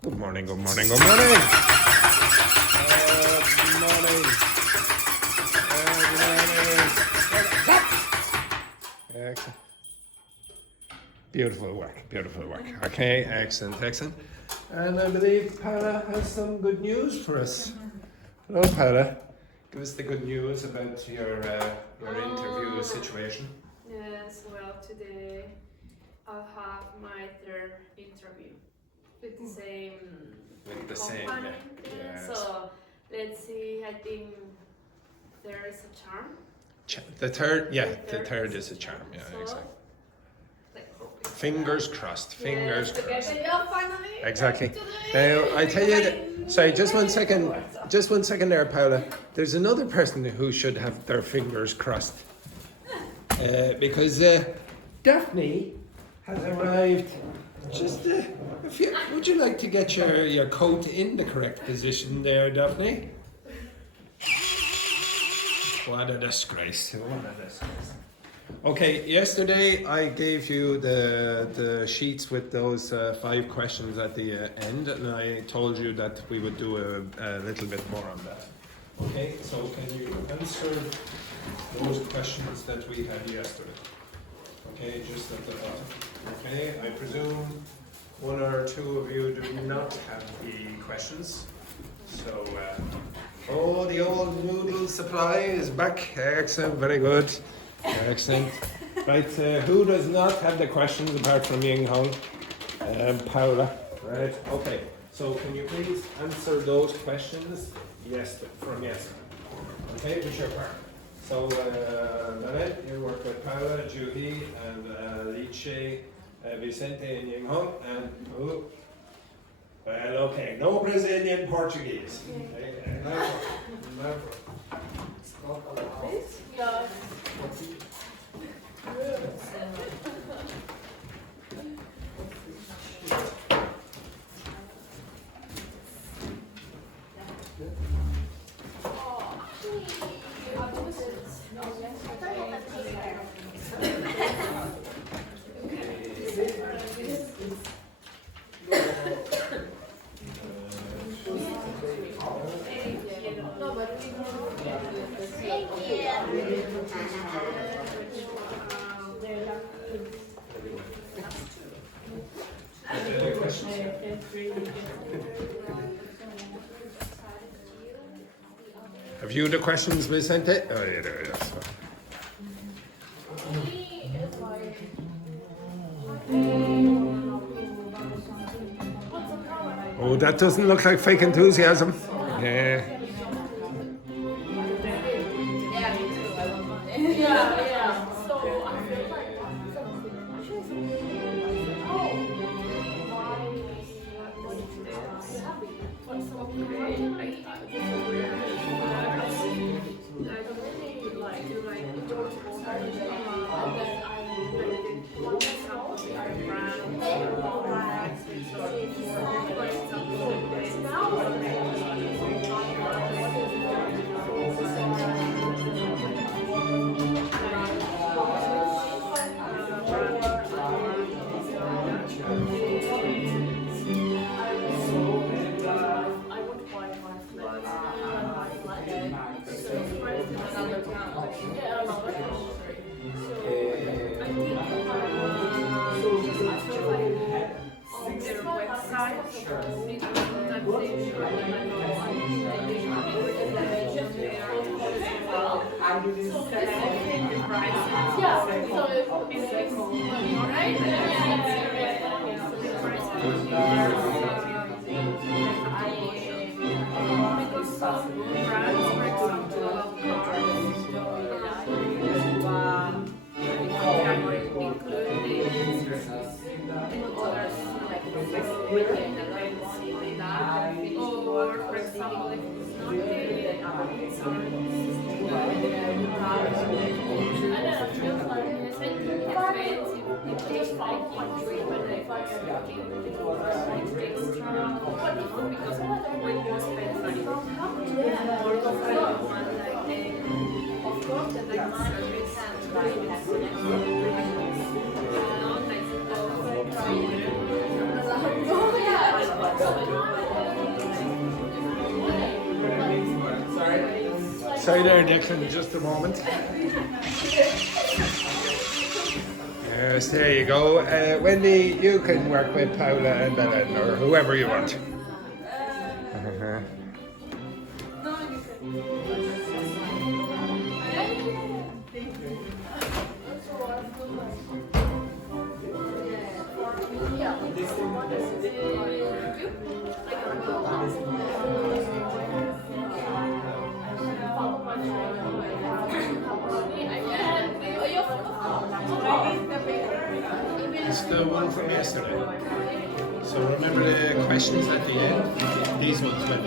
Good morning, good morning, good morning. Good morning. Excellent. Beautiful work, beautiful work. Okay, excellent, excellent. And I believe Paola has some good news for us. Hello, Paola. Give us the good news about your interview situation. Yes, well, today I'll have my third interview with the same company. Yes. So let's see. I think there is a charm. The third is a charm. Yeah, So, exactly. like, Fingers crossed. Fingers yes, crossed. to get the job finally. Exactly. Now I tell you that. Sorry, just one second. Just one second there, Paola. There's another person who should have their fingers crossed. Because Daphne has arrived. Just would you like to get your coat in the correct position there, Daphne? What a disgrace! What a disgrace! Okay, yesterday I gave you the sheets with those 5 questions at the end, and I told you that we would do a little bit more on that. Okay, so can you answer those questions that we had yesterday? Okay, just at the bottom. Okay, I presume 1 or 2 of you do not have the questions. So, the old noodle supply is back. Excellent, very good. Excellent. Right, who does not have the questions apart from Ying Hong? Paola. Right, okay. So can you please answer those questions from yesterday? Okay, with your part. So, Nanette, you work with Paola, Juhi, and Liche, Vicente, and Ying Hong, and who? Well, okay, no Brazilian Portuguese. Okay, never. Yeah. Have you the questions, Vicente? Oh, yeah, there it is. Oh, that doesn't look like fake enthusiasm. Yeah. Sorry there, Declan, just a moment. Yes, there you go. Wendy, you can work with Paola and Belen, or whoever you want. It's the one from yesterday. So remember the questions at the end? These ones went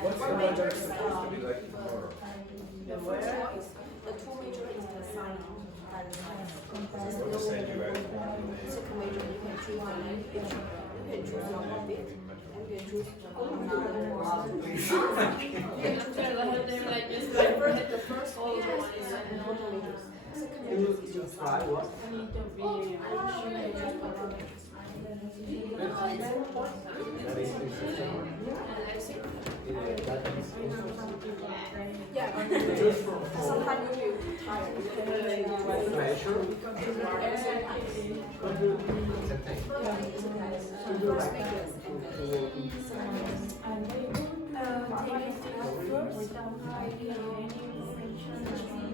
What's the weather supposed to be like tomorrow? The two major is the sun and What to say you out? second major you can choose one language, you can choose one of it, and you can choose the first major is total majors. Second major is just try what? Yeah, sometimes you will be tired. You can measure.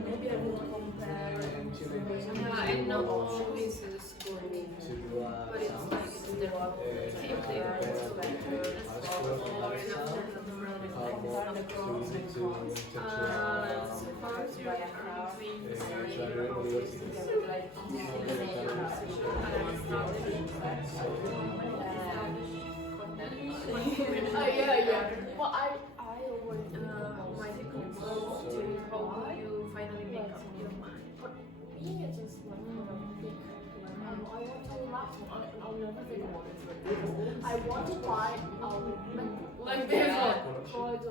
Maybe I will compare. I know always is good, but it's like it's different. Yeah. Well, I always My second goal to how you finally make up your mind. for me it's just like big. I want to laugh. I'll never think about it. I want to try. Like this one.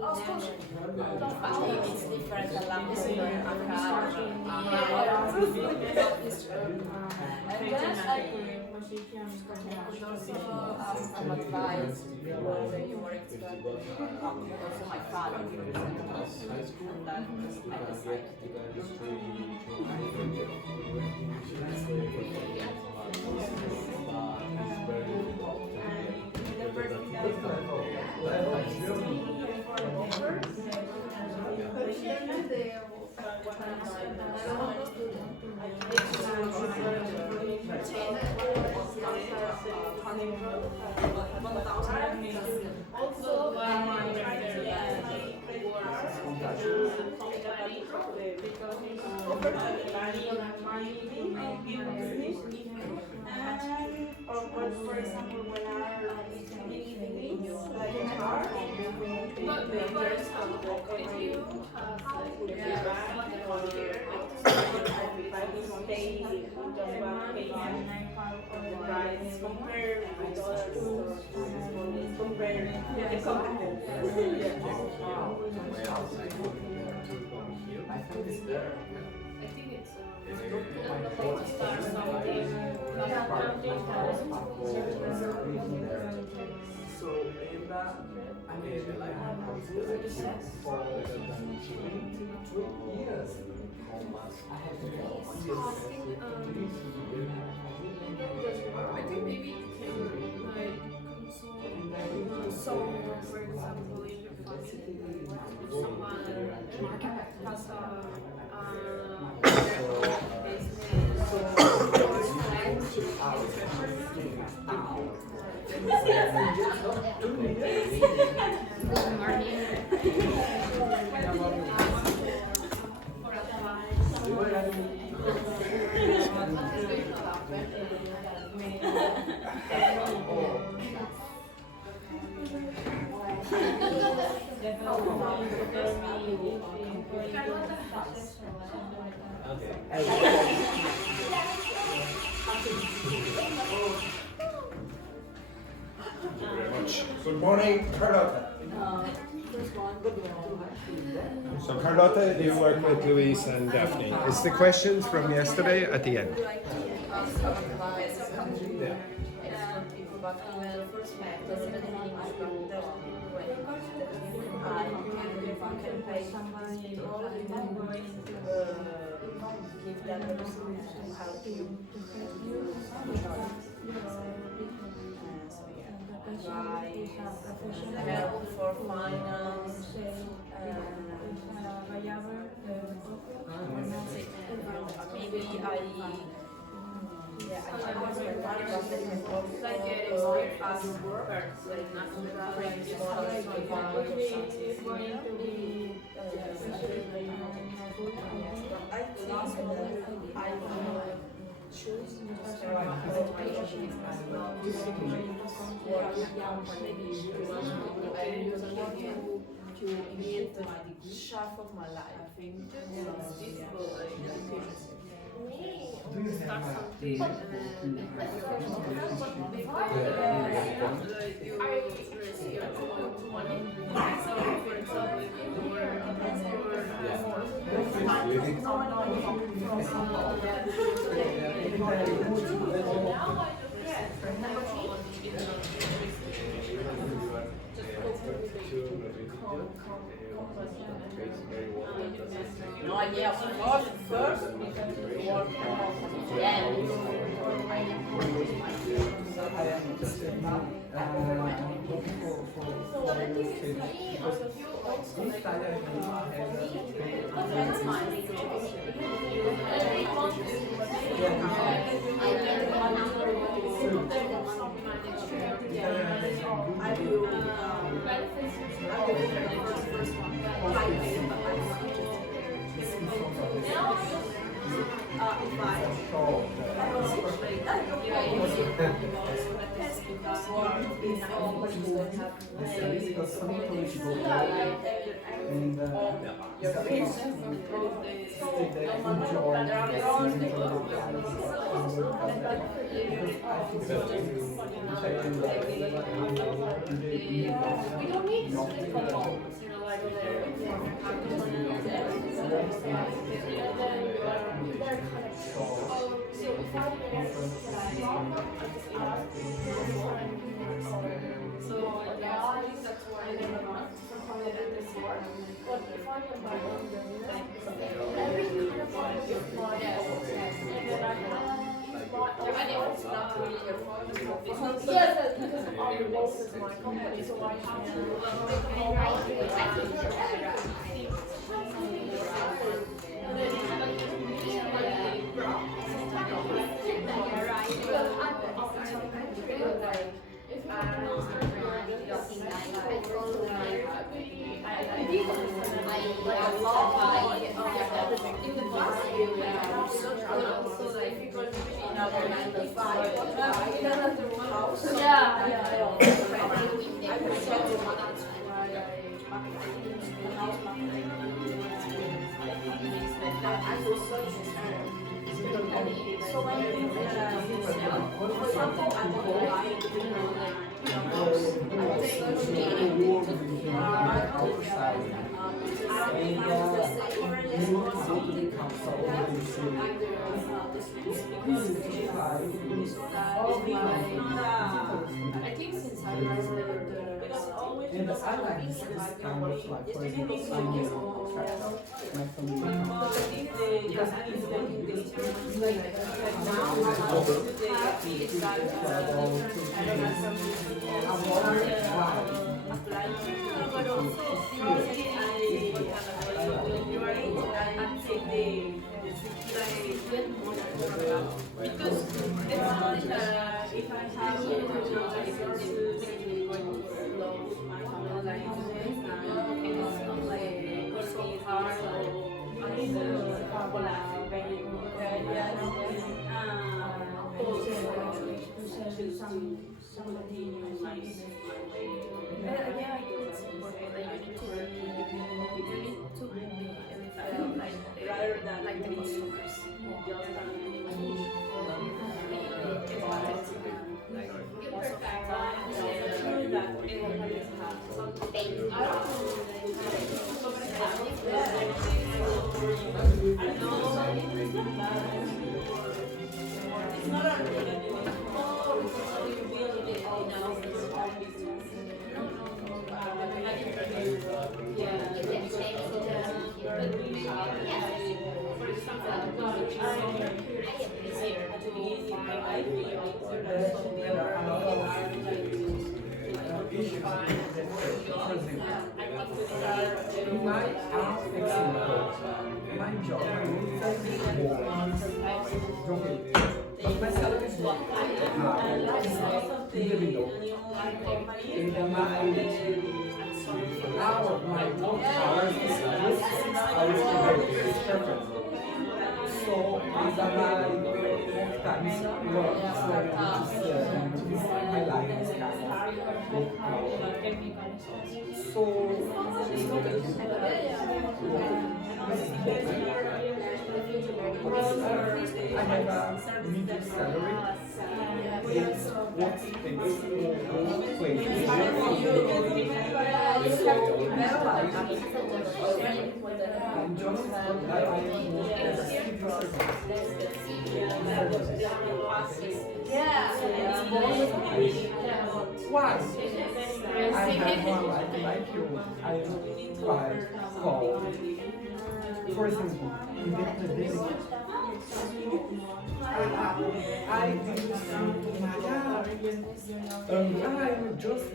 Of course. It's different and then I also some advice whether you were expert also my father and that I decided For example, when our meetings, like in car, But for example, if you compare with others, compare the company. I think it's to start something. So Eva, I mean, like, for 2 years, I have to I think maybe you can like console, for example, in your family, someone has Okay. Which? Good morning, Carlotta. First one, good one. So Carlotta, you work with Luis and Daphne. Is the questions from yesterday at the end? Like to ask advice to expert people, but when first met, doesn't mean much about the way. If I can pay somebody more, give them the resources to help you. So yeah, help for finance. Maybe I can ask my money, but they can work Like as work. I think that I will choose to start my company to build the shaft of my life. I think start something and you receive money. So for example, if you were no idea, of course, first we can work yeah. we don't need to split the loans, you know, like so yeah, I think that's why they don't want to this work. But if I can buy one, every kind of part of your part, and then I can it's not really your fault, it's not business. Yes, because our boss is my company, so I have to I think since I registered because always And the island is kind of like, for example, signing a contract, my family because it's not if I have it's not like so hard like the consumers. It's not a in my flexible, my job is more. But my salary is not individual. And my work hours is just 6 hours per day. It's perfect. So it's about work times work. So it's my life is kind of work hour. So it's not I have a medium salary. It's what takes more places. I'm just I am more as a civil why? I have one like you. I am quite called. For example, in the business, I did I just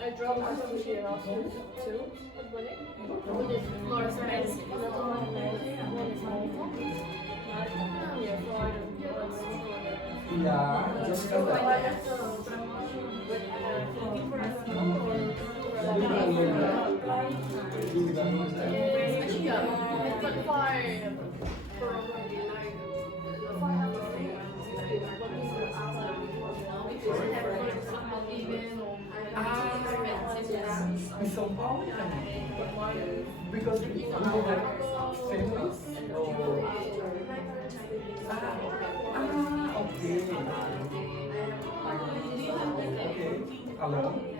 I dropped my computer off too. One is more expensive. yeah, just got that. In São Paulo, because we don't have families. Okay. Okay. Alone.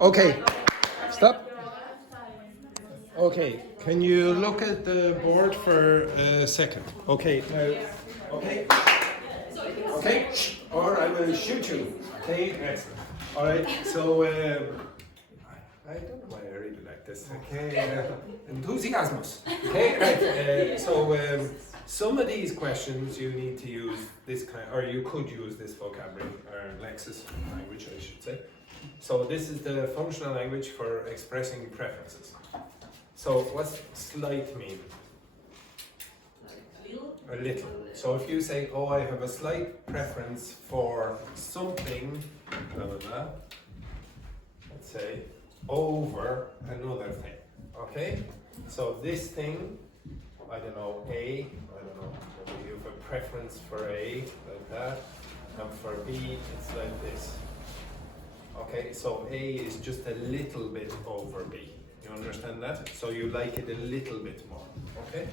Okay, stop. Okay, can you look at the board for a second? Okay, now, okay, or I will shoot you. Okay, excellent. All right, so I don't know why I really like this. Okay, enthusiasmus. Okay, right. Some of these questions you need to use this kind, or you could use this vocabulary or Lexis language, I should say. So this is the functional language for expressing preferences. So what's slight mean? A little. So if you say, oh, I have a slight preference for something, blah, blah, blah, let's say, over another thing, okay? So this thing, I don't know, A, I don't know, maybe you have a preference for A, like that, and for B, it's like this. Okay, so A is just a little bit over B. You understand that? So you like it a little bit more, okay?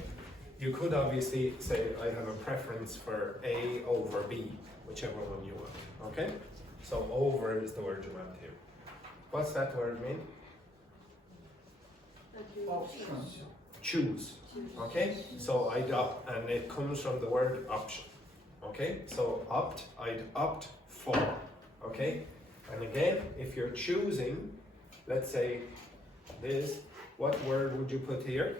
You could obviously say, I have a preference for A over B, whichever one you want, okay? So over is the word you want here. What's that word mean? Option. Choose, okay? So I'd opt, and it comes from the word option, okay? So opt, I'd opt for, okay? And again, if you're choosing, let's say this, what word would you put here?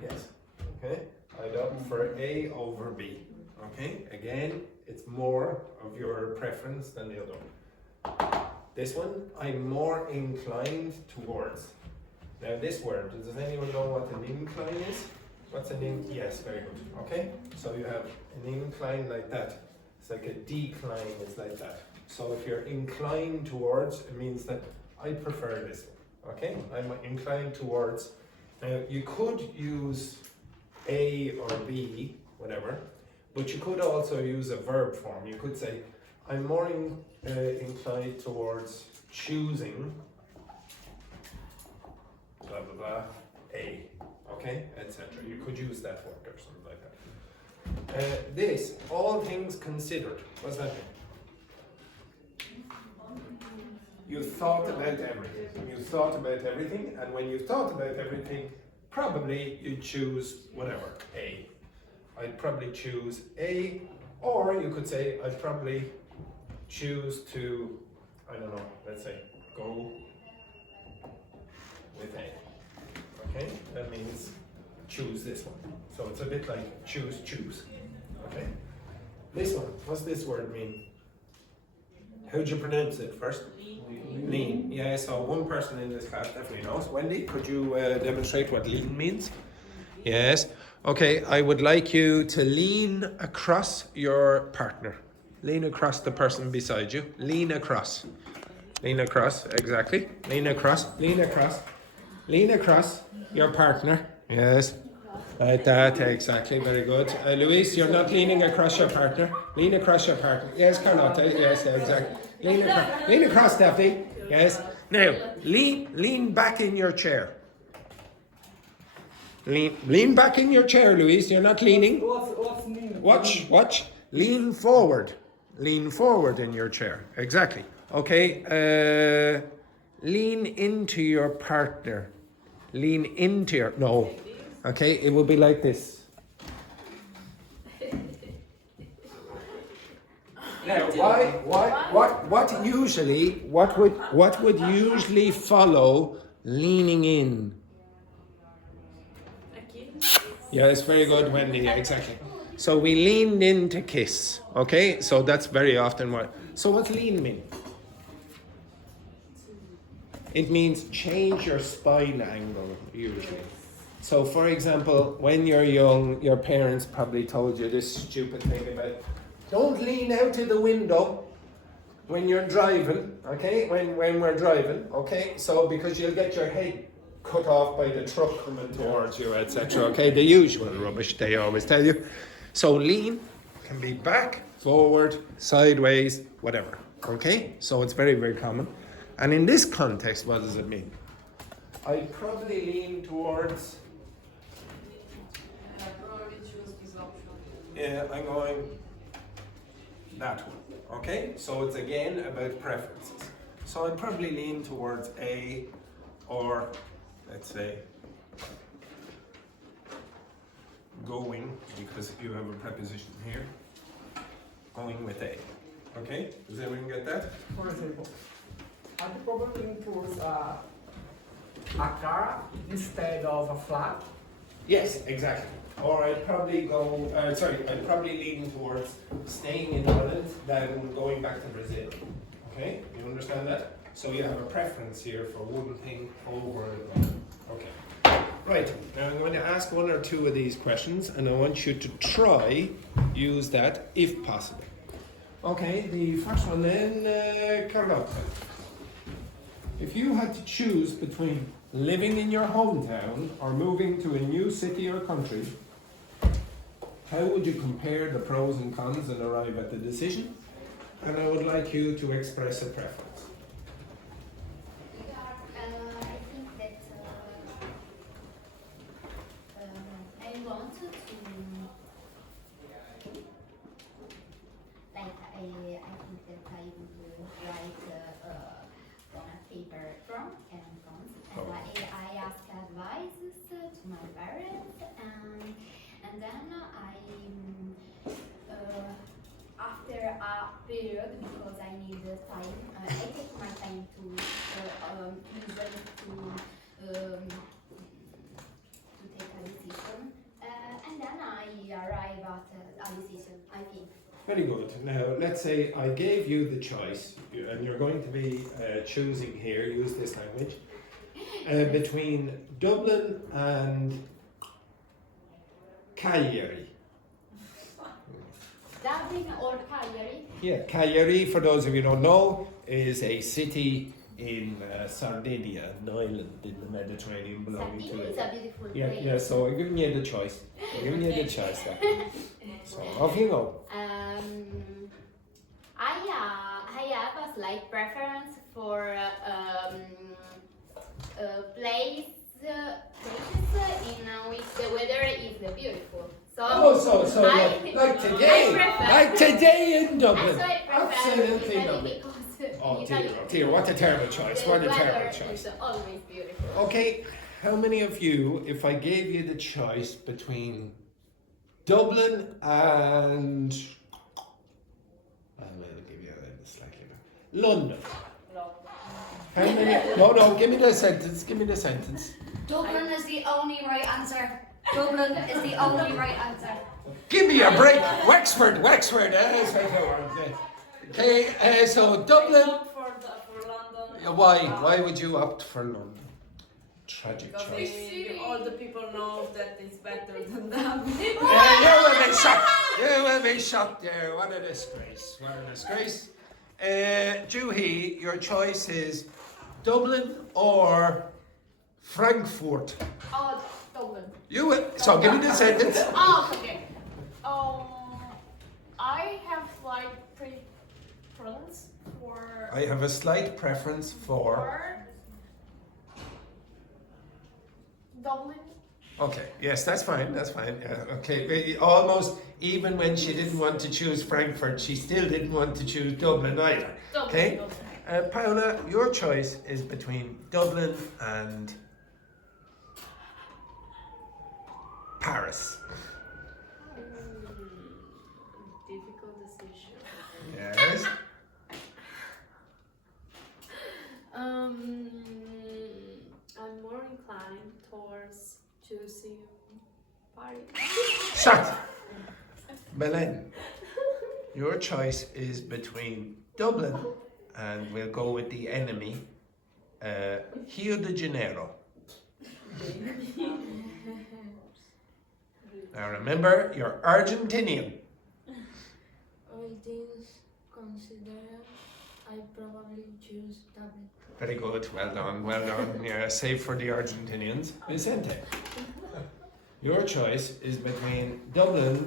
Yes, okay? I'd opt for A over B, okay? Again, it's more of your preference than the other one. This one, I'm more inclined towards. Now this word, does anyone know what an incline is? What's an incline? Yes, very good, okay? So you have an incline like that. It's like a decline, it's like that. So if you're inclined towards, it means that I prefer this one, okay? I'm inclined towards. Now you could use A or B, whatever, but you could also use a verb form. You could say, I'm more inclined towards choosing blah blah blah A, okay, etc. You could use that word or something like that. This, all things considered, what's that mean? You thought about everything. You thought about everything, and when you thought about everything, probably you'd choose whatever, A. I'd probably choose A, or you could say I'd probably choose to, I don't know, let's say, go with A. Okay, that means choose this one. So it's a bit like choose. Okay, this one, what's this word mean? How do you pronounce it first? Lean. Yeah, so one person in this class definitely knows. Wendy, could you demonstrate what lean means? Yes. Okay, I would like you to lean across your partner. Lean across the person beside you. Lean across. Lean across, exactly. Lean across, lean across. Lean across your partner. Yes. Like that, exactly. Very good. Luis, you're not leaning across your partner. Lean across your partner. Yes, Carlotta. Yes, exactly. Lean across, Daphne. Yes. Now, lean back in your chair. Lean back in your chair, Luis. You're not leaning. What's mean? Watch. Lean forward. Lean forward in your chair. Exactly. Okay. Lean into your partner. Lean into your... No. Okay, it will be like this. Now, what would usually follow leaning in? Yeah, it's very good, Wendy. Yeah, exactly. So we leaned in to kiss. Okay, so that's very often what. So what's lean mean? It means change your spine angle usually. So for example, when you're young, your parents probably told you this stupid thing about don't lean out of the window when you're driving, okay? When we're driving, okay? So because you'll get your head cut off by the truck coming towards you, etc. Okay, the usual rubbish they always tell you. So lean can be back, forward, sideways, whatever. Okay, so it's very, very common. And in this context, what does it mean? I probably lean towards. Yeah, I'm going that one. Okay, so it's again about preferences. So I'd probably lean towards A, or let's say going, because you have a preposition here, going with A. Okay, does everyone get that? For example, are you probably leaning towards a car instead of a flat? Yes, exactly. Or I'd probably I'd probably lean towards staying in Ireland than going back to Brazil. Okay, you understand that? So you have a preference here for one thing over another. Okay. Right, now I'm going to ask one or two of these questions and I want you to try use that if possible. Okay, the first one then, Carlotta. If you had to choose between living in your hometown or moving to a new city or country, how would you compare the pros and cons and arrive at the decision? And I would like you to express a preference. I think that I want to like I think that I would write on a paper pros and cons, and I ask advices to my parents, and then after a period, because I need time, I take my time to listen to take a decision, and then I arrive at a decision, I think. Very good. Now, let's say I gave you the choice, and you're going to be choosing here, use this language, between Dublin and Cagliari. Dublin or Cagliari? Yeah, Cagliari, for those of you who don't know, is a city in Sardinia, an island in the Mediterranean belonging to Sardinia is it. a beautiful Yeah, place. yeah, so I'm giving you the choice. I'm giving you the choice there. So off you go. I have a slight preference for places in which the weather is beautiful. So like today in Dublin. That's why I prefer Absolutely Italy lovely. because Oh Italy, dear, what a terrible choice, the what a weather terrible choice. is always beautiful. Okay, how many of you, if I gave you the choice between Dublin and, I will give you a slightly London. How many, no, give me the sentence. Dublin is the only right answer. Dublin is the only right answer. Give me a break, Wexford, okay, so Dublin, For London. why would you opt for London? Tragic Because choice. all the people know that it's better than them. You will be shocked there. What a disgrace. Juhi, your choice is Dublin or Frankfurt. Oh, Dublin. So give me the sentence. Oh, okay. I have like preference for I have a slight preference for. Dublin. Okay, yes, that's fine. Yeah, okay, almost even when she didn't want to choose Frankfurt, she still didn't want to choose Dublin either. Okay, Paola, your choice is between Dublin and Paris. Difficult decision. Yes. I'm more inclined towards choosing Paris. Shut. Belen, your choice is between Dublin and we'll go with the enemy, Rio de Janeiro. Now remember, you're Argentinian. I didn't consider. I probably choose Dublin. Very good, well done. Yeah, save for the Argentinians. Vicente, your choice is between Dublin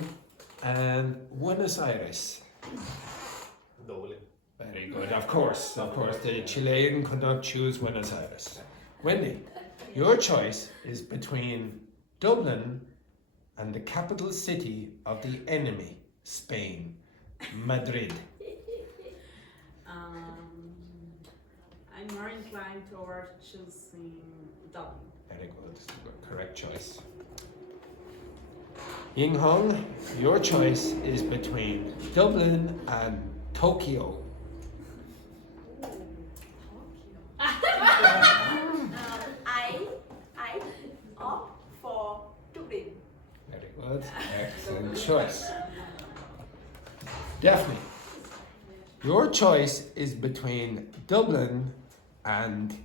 and Buenos Aires. Dublin. Very good, of course. The Chilean could not choose Buenos Aires. Wendy, your choice is between Dublin and the capital city of the enemy, Spain, Madrid. I'm more inclined towards choosing Dublin. Very good, correct choice. Ying Hong, your choice is between Dublin and Tokyo. I opt for Dublin. Very good. Excellent choice. Daphne, your choice is between Dublin and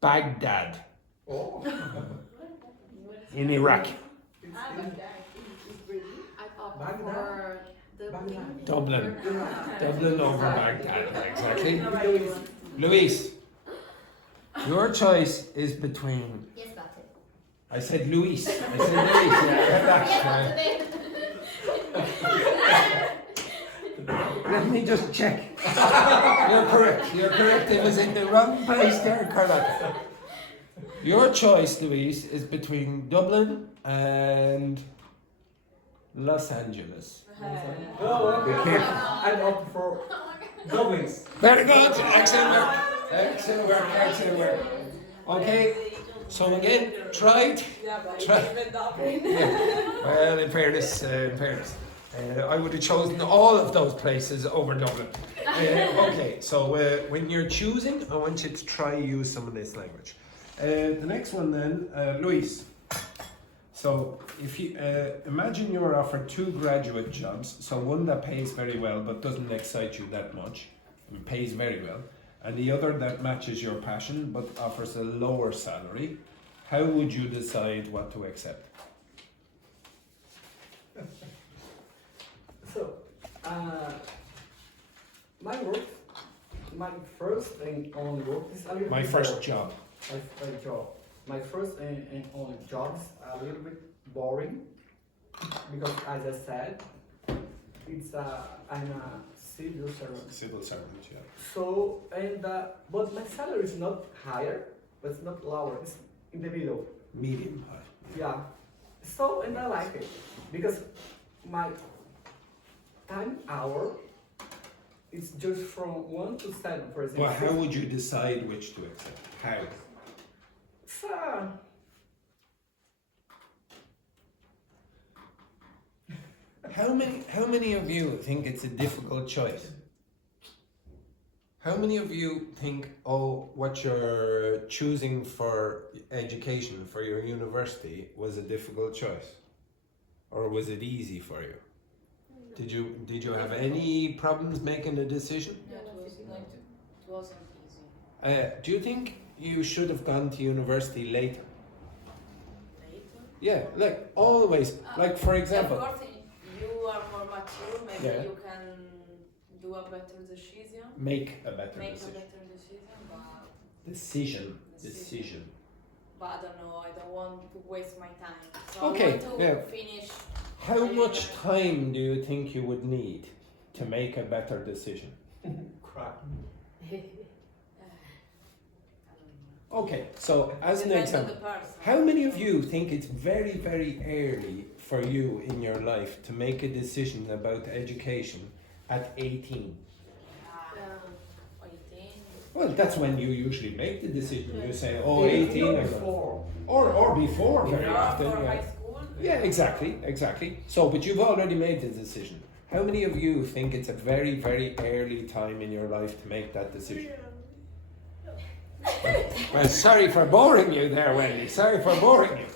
Baghdad Oh. in Iraq. I thought Baghdad? for Baghdad. Dublin. Dublin over Baghdad, exactly. Louis. Luis, your choice is between. Yes, but I said Luis. I said Luis. Yeah, I heard that. Let me just check. You're correct. You're correct. It was in the wrong place there, Carlotta. Your choice, Louise, is between Dublin and Los Angeles. Oh, Be careful. I opt for Dublin. Very good. Excellent work. Excellent work. Excellent work. Okay. So again, tried. Yeah. Well, in fairness, I would have chosen all of those places over Dublin. Okay, so when you're choosing, I want you to try use some of this language. The next one then, Luis. So if you imagine you're offered 2 graduate jobs, so one that pays very well but doesn't excite you that much, and pays very well, and the other that matches your passion but offers a lower salary, how would you decide what to accept? So, my work, my first and only work is a little My bit first boring. job. My job. My first and only job is a little bit boring because, as I said, I'm a civil servant. Civil servant, yeah. So, but my salary is not higher, but it's not lower. It's in the middle. Medium high. Yeah. So, and I like it because my time hour is just from 1 to 7, for example. Well, how would you decide which to accept? How? So, How many of you think it's a difficult choice? How many of you think, oh, what you're choosing for education for your university was a difficult choice? Or was it easy for you? Did you have any problems making a decision? Yeah, it wasn't easy. Do you think you should have gone to university later? Later? Yeah, like always. Like for example. Of course, you are more mature, maybe Yeah. you can do a better decision. Make a better Make decision. a better decision, but Decision. But I don't know, I don't want to waste my time. So Okay, I want to yeah. finish. How much time do you think you would need to make a better decision? crap. Okay, so as an Depends on example, the person. how many of you think it's very, very early for you in your life to make a decision about education at 18? 18. Well, that's when you usually make the decision. You say, oh, 18, I'm gonna-" Before. or before very Or often. for Yeah. high school. Yeah, exactly. So, but you've already made the decision. How many of you think it's a very, very early time in your life to make that decision? Well, sorry for boring you there, Wendy. Sorry for boring you.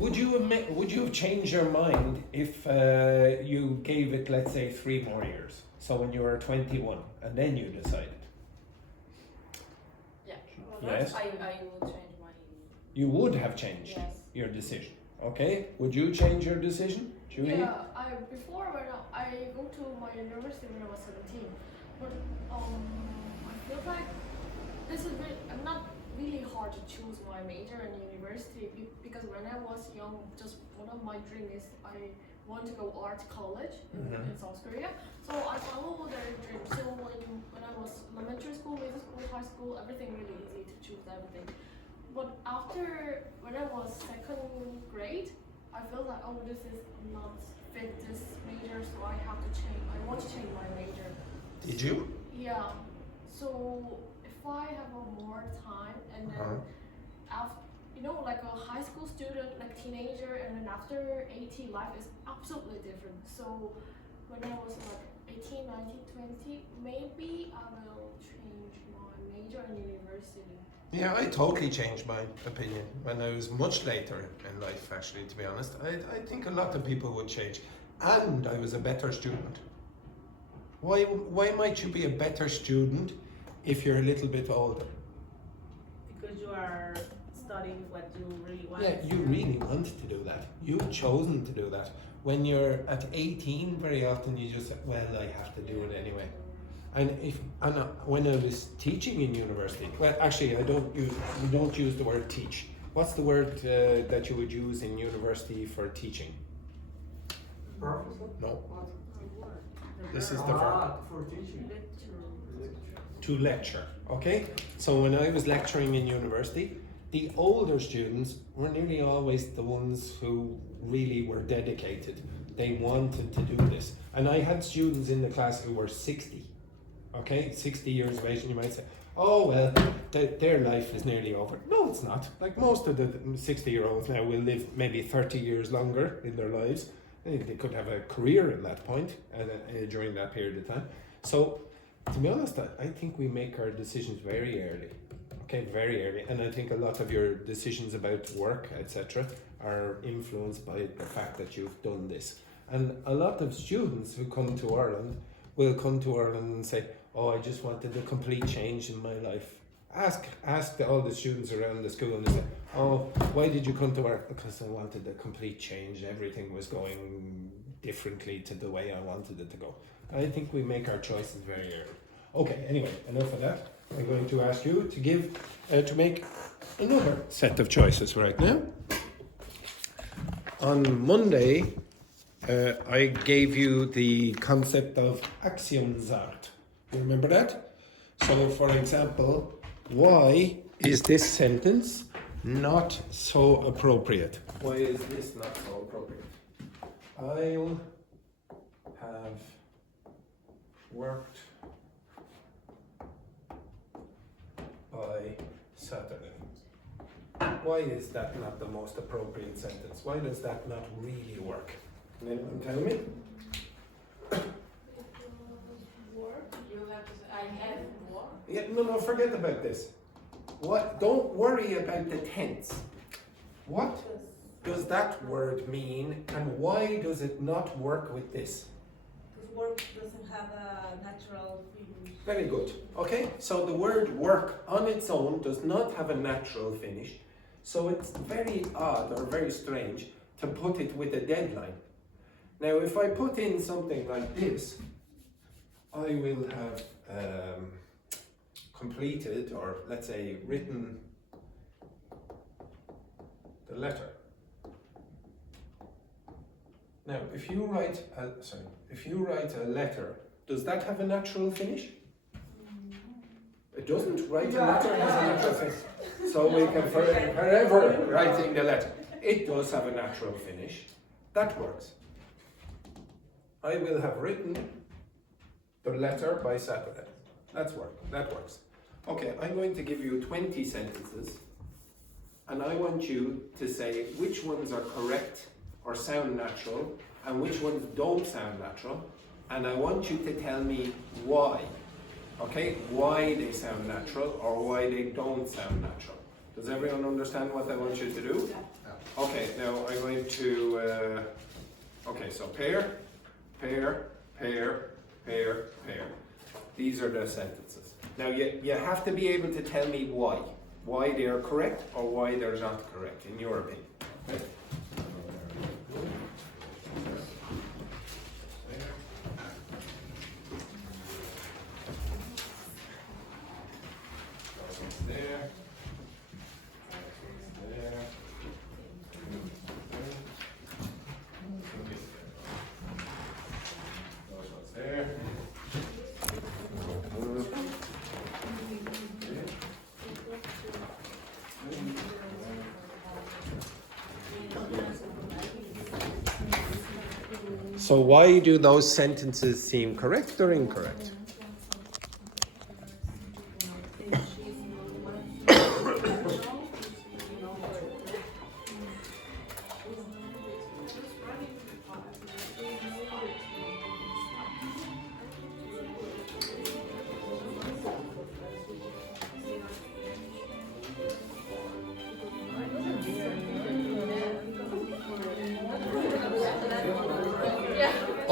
Would you have changed your mind if you gave it, let's say, 3 more years? So when you were 21, and then you decided. Yeah. Yes. I will change my. You would have changed Yes. your decision. Okay. Would you change your decision, Julie? Yeah, before when I go to my university when I was 17, but I feel like this is not really hard to choose my major in university because when I was young, just one of my dreams is I want to go art college in South Korea. So I followed their dream. So when I was elementary school, middle school, high school, everything really easy to choose everything. But after when I was 2nd grade, I feel like this is not fit this major, so I have to change. I want to change my major. Did you? Yeah. So if I have more time and then after, like a high school student, like teenager, and then after 18, life is absolutely different. So when I was like 18, 19, 20, maybe I will change my major in university. Yeah, I totally changed my opinion when I was much later in life, actually, to be honest. I think a lot of people would change. And I was a better student. Why might you be a better student if you're a little bit older? Because you are studying what you really want. Yeah, you really want to do that. You've chosen to do that. When you're at 18, very often you just say, well, I have to do it anyway. And when I was teaching in university, well, actually, we don't use the word teach. What's the word that you would use in university for teaching? Professor? No. This is the verb. For teaching. To lecture, okay? So when I was lecturing in university, the older students were nearly always the ones who really were dedicated. They wanted to do this. And I had students in the class who were 60, okay? 60 years of age, and you might say, oh, well, their life is nearly over. No, it's not. Like most of the 60-year-olds now will live maybe 30 years longer in their lives. They could have a career at that point, during that period of time. So, to be honest, I think we make our decisions very early. Okay, very early. And I think a lot of your decisions about work, etc., are influenced by the fact that you've done this. And a lot of students who come to Ireland will come to Ireland and say, oh, I just wanted a complete change in my life. Ask all the students around the school, and they say, oh, why did you come to Ireland? Because I wanted a complete change. Everything was going differently to the way I wanted it to go. I think we make our choices very early. Okay, anyway, enough of that. I'm going to ask you to make another set of choices right now. On Monday, I gave you the concept of Aktionsart. You remember that? So, for example, why is this sentence not so appropriate? Why is this not so appropriate? I'll have worked by Saturday. Why is that not the most appropriate sentence? Why does that not really work? Can anyone tell me? Work? You have to say, I have work. Yeah, no, forget about this. What? Don't worry about the tense. What does that word mean, and why does it not work with this? Because work doesn't have a natural finish. Very good. Okay, so the word work on its own does not have a natural finish, so it's very odd or very strange to put it with a deadline. Now, if I put in something like this, I will have completed, or let's say written, the letter. Now, if you write a letter, does that have a natural finish? It doesn't. Write a letter has a natural finish. So we can forever writing the letter. It does have a natural finish. That works. I will have written the letter by Saturday. That works. Okay, I'm going to give you 20 sentences, and I want you to say which ones are correct or sound natural and which ones don't sound natural, and I want you to tell me why. Okay, why they sound natural or why they don't sound natural. Does everyone understand what I want you to do? Yeah. Okay, now I'm going to, okay, so pair, pair, pair, pair, pair. These are the sentences. Now you have to be able to tell me why they are correct or why they're not correct, in your opinion. Okay? There. So why do those sentences seem correct or incorrect?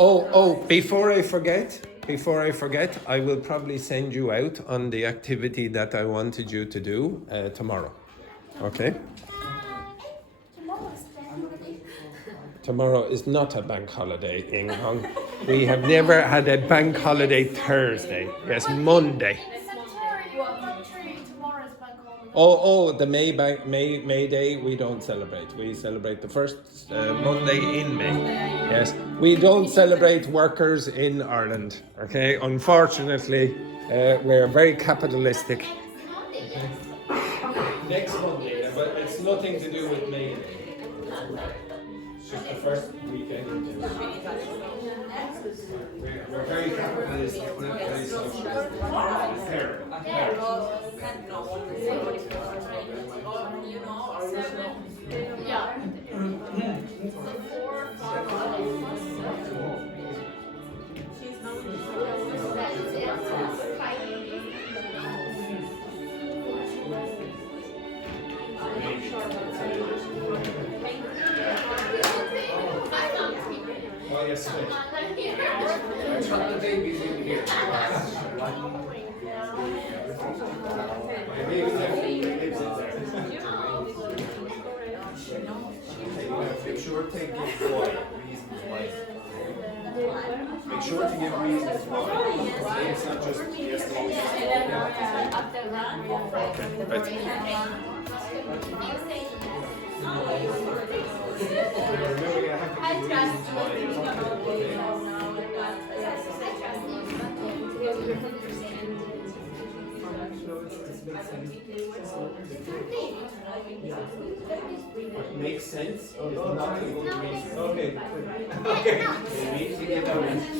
Before I forget, I will probably send you out on the activity that I wanted you to do tomorrow. Okay? Tomorrow is bank holiday. Tomorrow is not a bank holiday in Hong Kong. We have never had a bank holiday Thursday. Yes, Monday. Contrary, tomorrow is bank holiday. The May Day we don't celebrate. We celebrate the first Monday in May. Yes, we don't celebrate workers in Ireland. Okay, unfortunately, we're very capitalistic. Next Monday, but it's nothing to do with May Day. It's just the first weekend in June. We're very capitalistic. We're very social. Oh, yes, the baby's in here. My baby lives in there. Make sure to give boy reasons why. Make sure to give reasons why. It's not just yes, Remember, I have to give reasons Makes sense is not a good reason. Okay. You need to give a reason.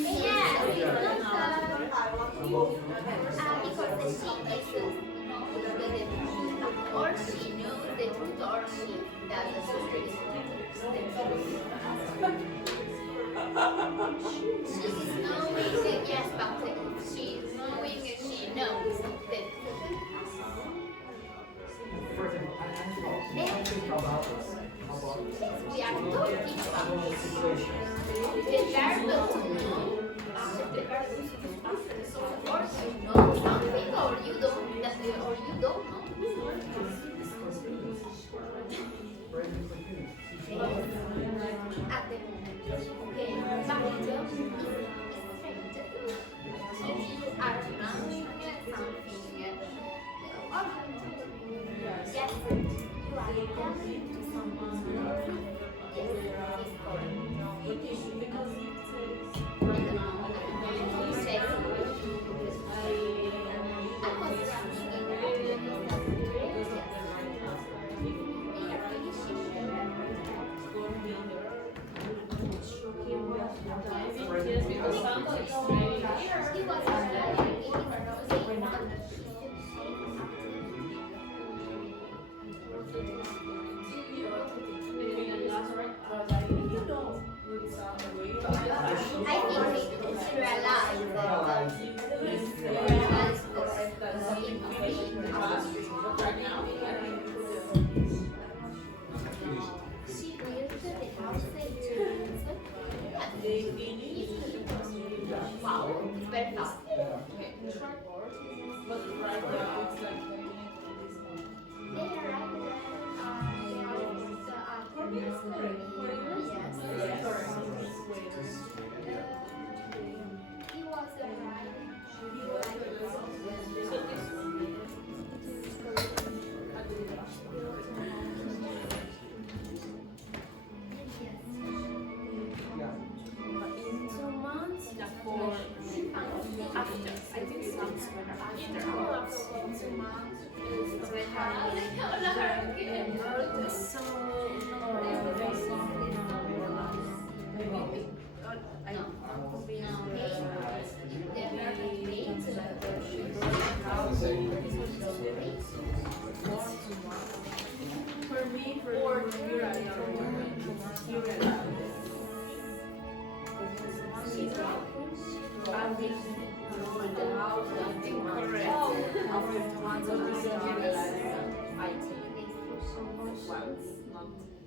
Or she knows the truth, or she doesn't. She's knowing, yes, but she's knowing, she knows the truth. We are talking about the verb to know. The verb or you know something, or you don't know. At the moment, okay, but is strange. If you are knowing something, or yes, you are telling to someone.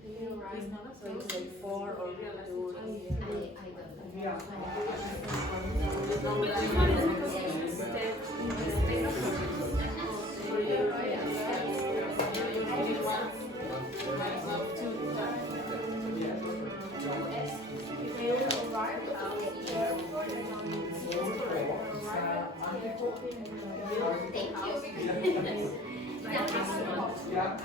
It's not so it's like 4 or 2. I don't know. Yeah. Which one is because instead of Yeah.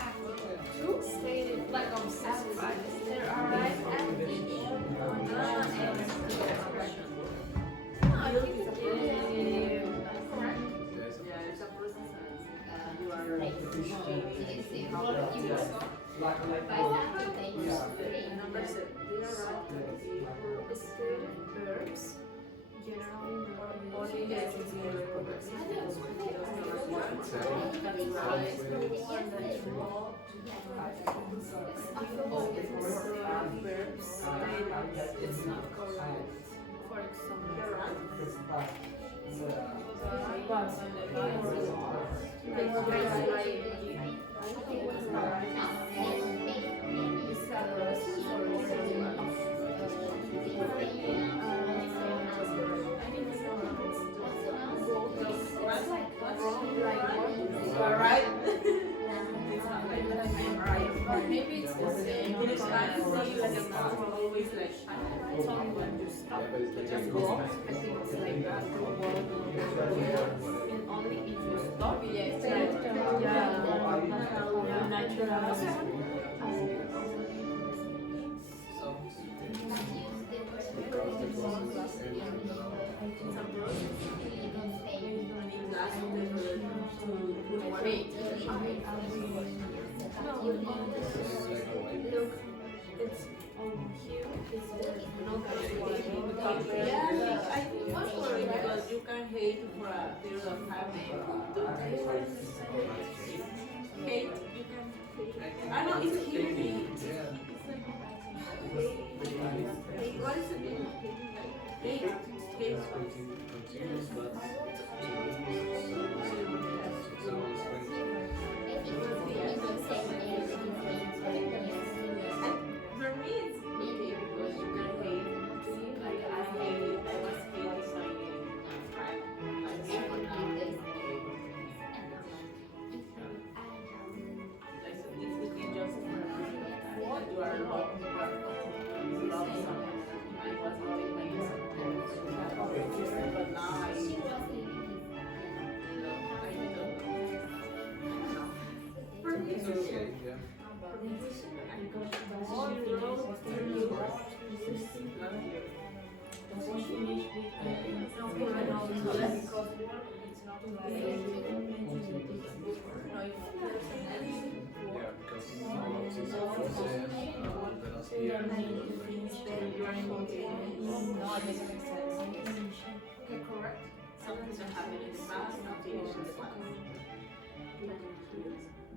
stated like on sacrifice. There are right at the end. I think correct. Yeah, it's a process. You are Like Number 7. They are right at the stated verbs. Generally, only the it's not correct. For example, right? maybe it's the same. In Spanish, they like a mouth always like When you stop, just go. I think it's like that. And only if you stop, it's like Look, it's on here. It's not I think not for because you can hate for a period of time. Hate, you can hate. I know it's hating. What is the name of hating? Like hate. For me, it's okay because you can hate. Like I was hating my friend. I hate for now. Like so it's just for a period of time. Like you are love someone. I was loving my but now I don't. For me, it's okay. Okay, correct. Something that happened in the past, not finished in the past.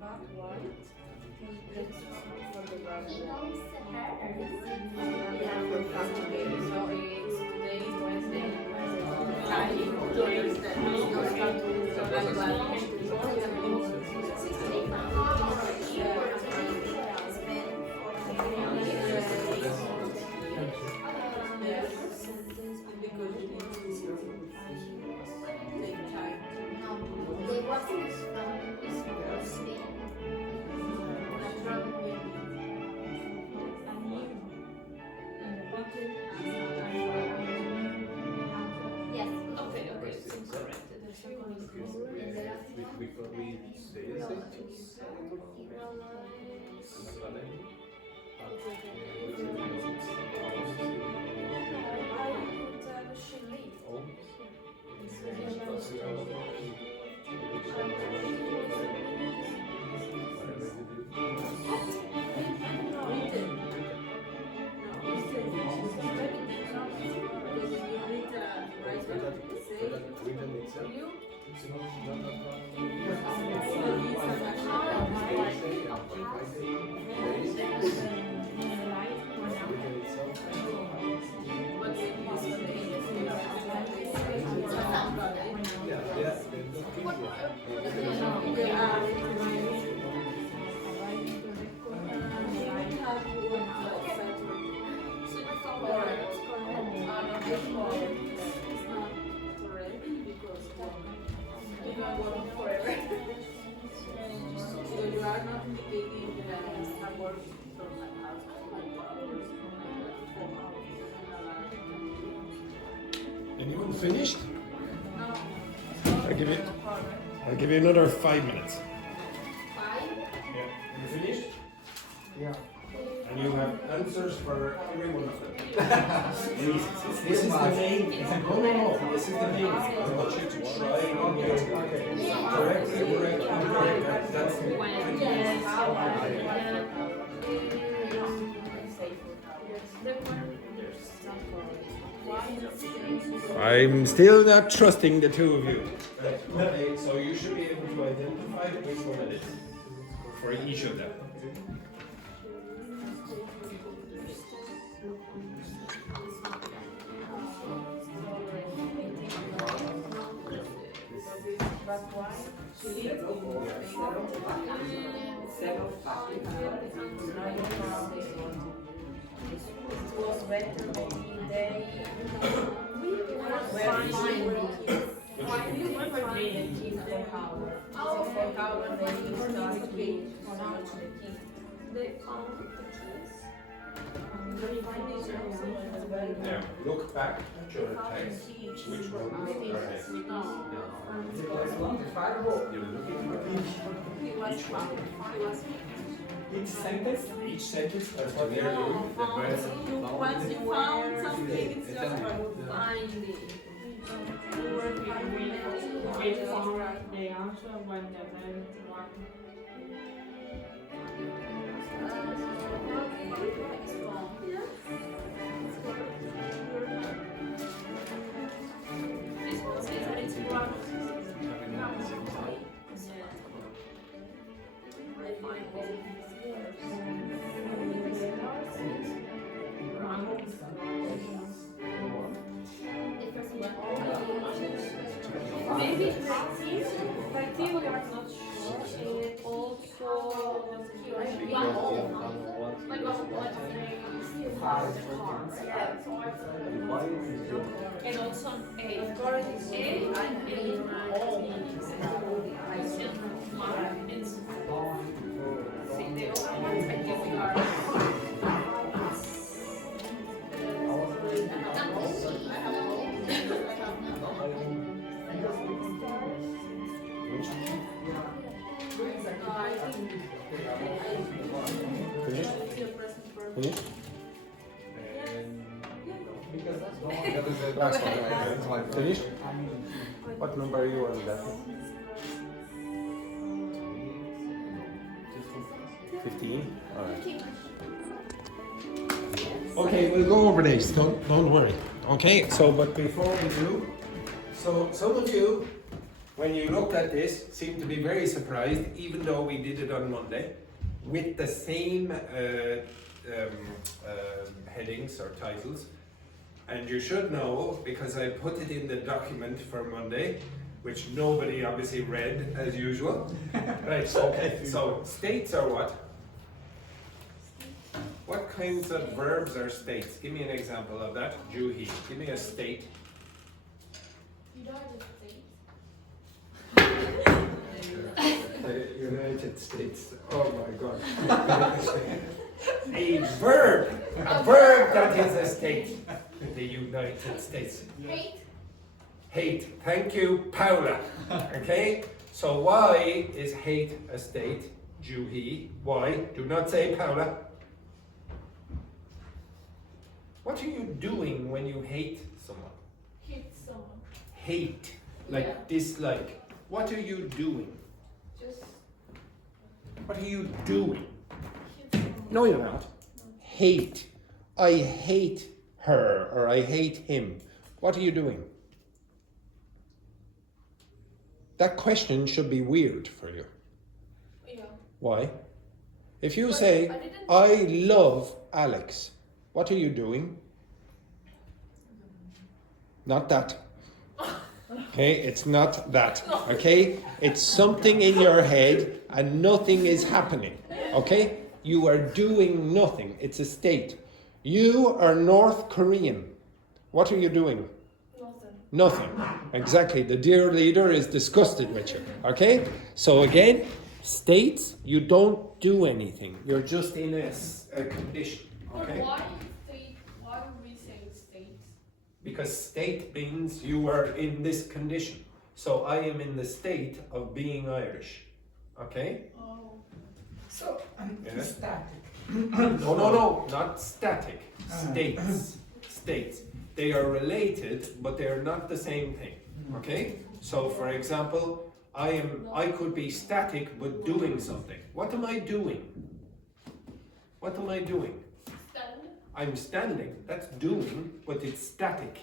But why? For the brand. He knows her. Yeah, for today is Wednesday. Trying to understand. So that's why. Because you need to take time. They wasn't Spain. Yes. Okay, it's incorrect. And the last one? You finished? No. I'll give you another 5 minutes. 5? Yeah. You finished? Yeah. And you have answers for every one of them. This is the main. No. This is the main. I want you to try and get it. Correct. That's I'm still not trusting the two of you. Okay, so you should be able to identify which one it is for each of them. It was better maybe they Now, look back at your text. Which one are they? You're looking for each one. Each sentence? Each sentence, that's what they're doing. The verb. once you found something, it's just about finding. We found the answer when the man one. Maybe like we are not sure. Also, like and also A and the other ones I think we are. Finish? Last one. Finish? What number are you on that? 15? Alright. Okay, we'll go over this. Don't worry. Okay, so but before we do, so some of you, when you looked at this, seemed to be very surprised, even though we did it on Monday, with the same headings or titles. And you should know, because I put it in the document for Monday, which nobody obviously read as usual. Right, okay, so states are what? What kinds of verbs are states? Give me an example of that. Juhi, give me a state. United States. Oh my God. A verb that is a state. The United States. Hate. Hate. Thank you, Paola. Okay? So why is hate a state? Juhi. Why? Do not say Paola. What are you doing when you hate someone? Hate someone. Hate. Like dislike. What are you doing? Just What are you doing? hate someone. No, you're not. Hate. I hate her or I hate him. What are you doing? That question should be weird for you. Yeah. Why? If you But say, I didn't- I love Alex, what are you doing? Not that. Okay, it's not that. Okay, it's something in your head and nothing is happening. Okay, you are doing nothing. It's a state. You are North Korean. What are you doing? Nothing. Nothing. Exactly. The dear leader is disgusted with you. Okay, so again, states, you don't do anything. You're just in a condition. But Okay. why would we say states? because state means you are in this condition. So I am in the state of being Irish. Okay? Oh. So, Yeah. static. No, not static. States. States. They are related, but they are not the same thing. Okay? So, for example, I could be static but doing something. What am I doing? What am I doing? Stand. I'm standing. That's doing, but it's static.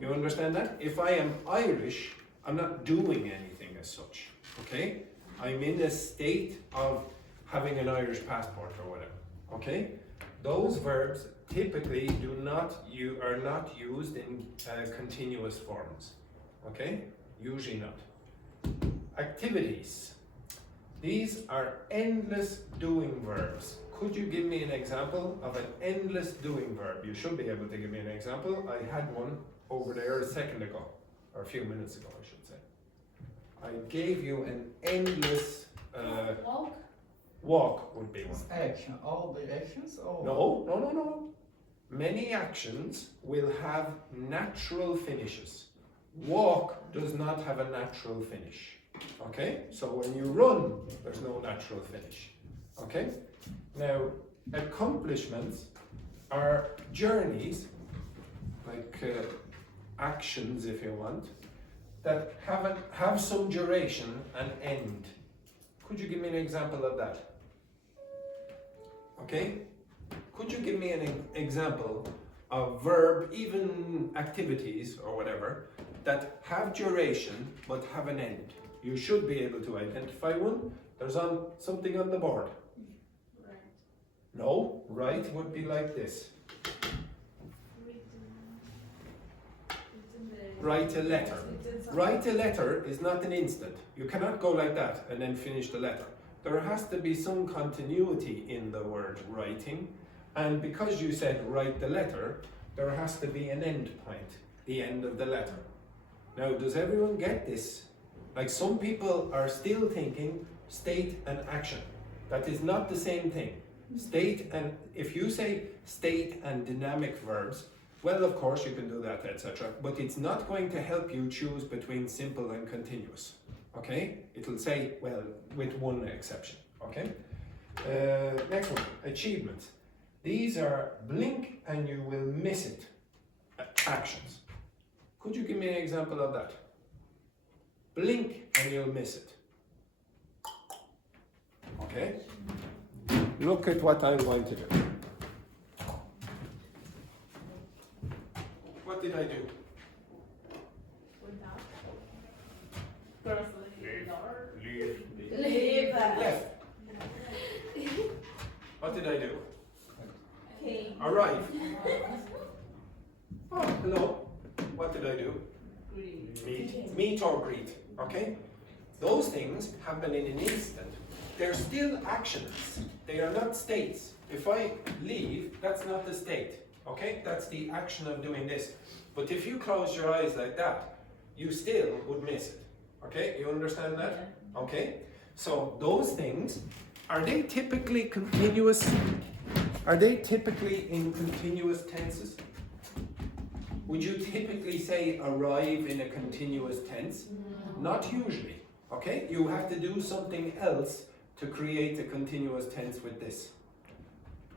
You understand that? If I am Irish, I'm not doing anything as such. Okay? I'm in a state of having an Irish passport or whatever. Okay? Those verbs typically are not used in continuous forms. Okay? Usually not. Activities. These are endless doing verbs. Could you give me an example of an endless doing verb? You should be able to give me an example. I had one over there a second ago, or a few minutes ago, I should say. I gave you an endless Walk. walk would be one. Action, all the actions? Or No. Many actions will have natural finishes. Walk does not have a natural finish. Okay? So when you run, there's no natural finish. Okay? Now, accomplishments are journeys, like actions if you want, that have some duration and end. Could you give me an example of that? Okay? Could you give me an example of verb, even activities or whatever, that have duration but have an end? You should be able to identify one. There's something on the board. Right. No, right would be like this. Write a letter. Write a letter is not an instant. You cannot go like that and then finish the letter. There has to be some continuity in the word writing, and because you said write the letter, there has to be an end point, the end of the letter. Now, does everyone get this? Like, some people are still thinking state and action. That is not the same thing. State, and if you say state and dynamic verbs, well, of course you can do that, etc. But it's not going to help you choose between simple and continuous. Okay? It'll say, well, with one exception. Okay? Next one, achievements. These are blink and you will miss it actions. Could you give me an example of that? Blink and you'll miss it. Okay? Look at what I'm going to do. What did I do? Without. Leave. Left. What did I do? Okay. Arrive. Oh, hello. What did I do? Meet or greet. Okay? Those things happen in an instant. They're still actions. They are not states. If I leave, that's not the state. Okay? That's the action of doing this. But if you close your eyes like that, you still would miss it. Okay? You understand that? Okay? So those things, are they typically continuous? Are they typically in continuous tenses? Would you typically say arrive in a continuous tense? Not usually. Okay? You have to do something else to create a continuous tense with this.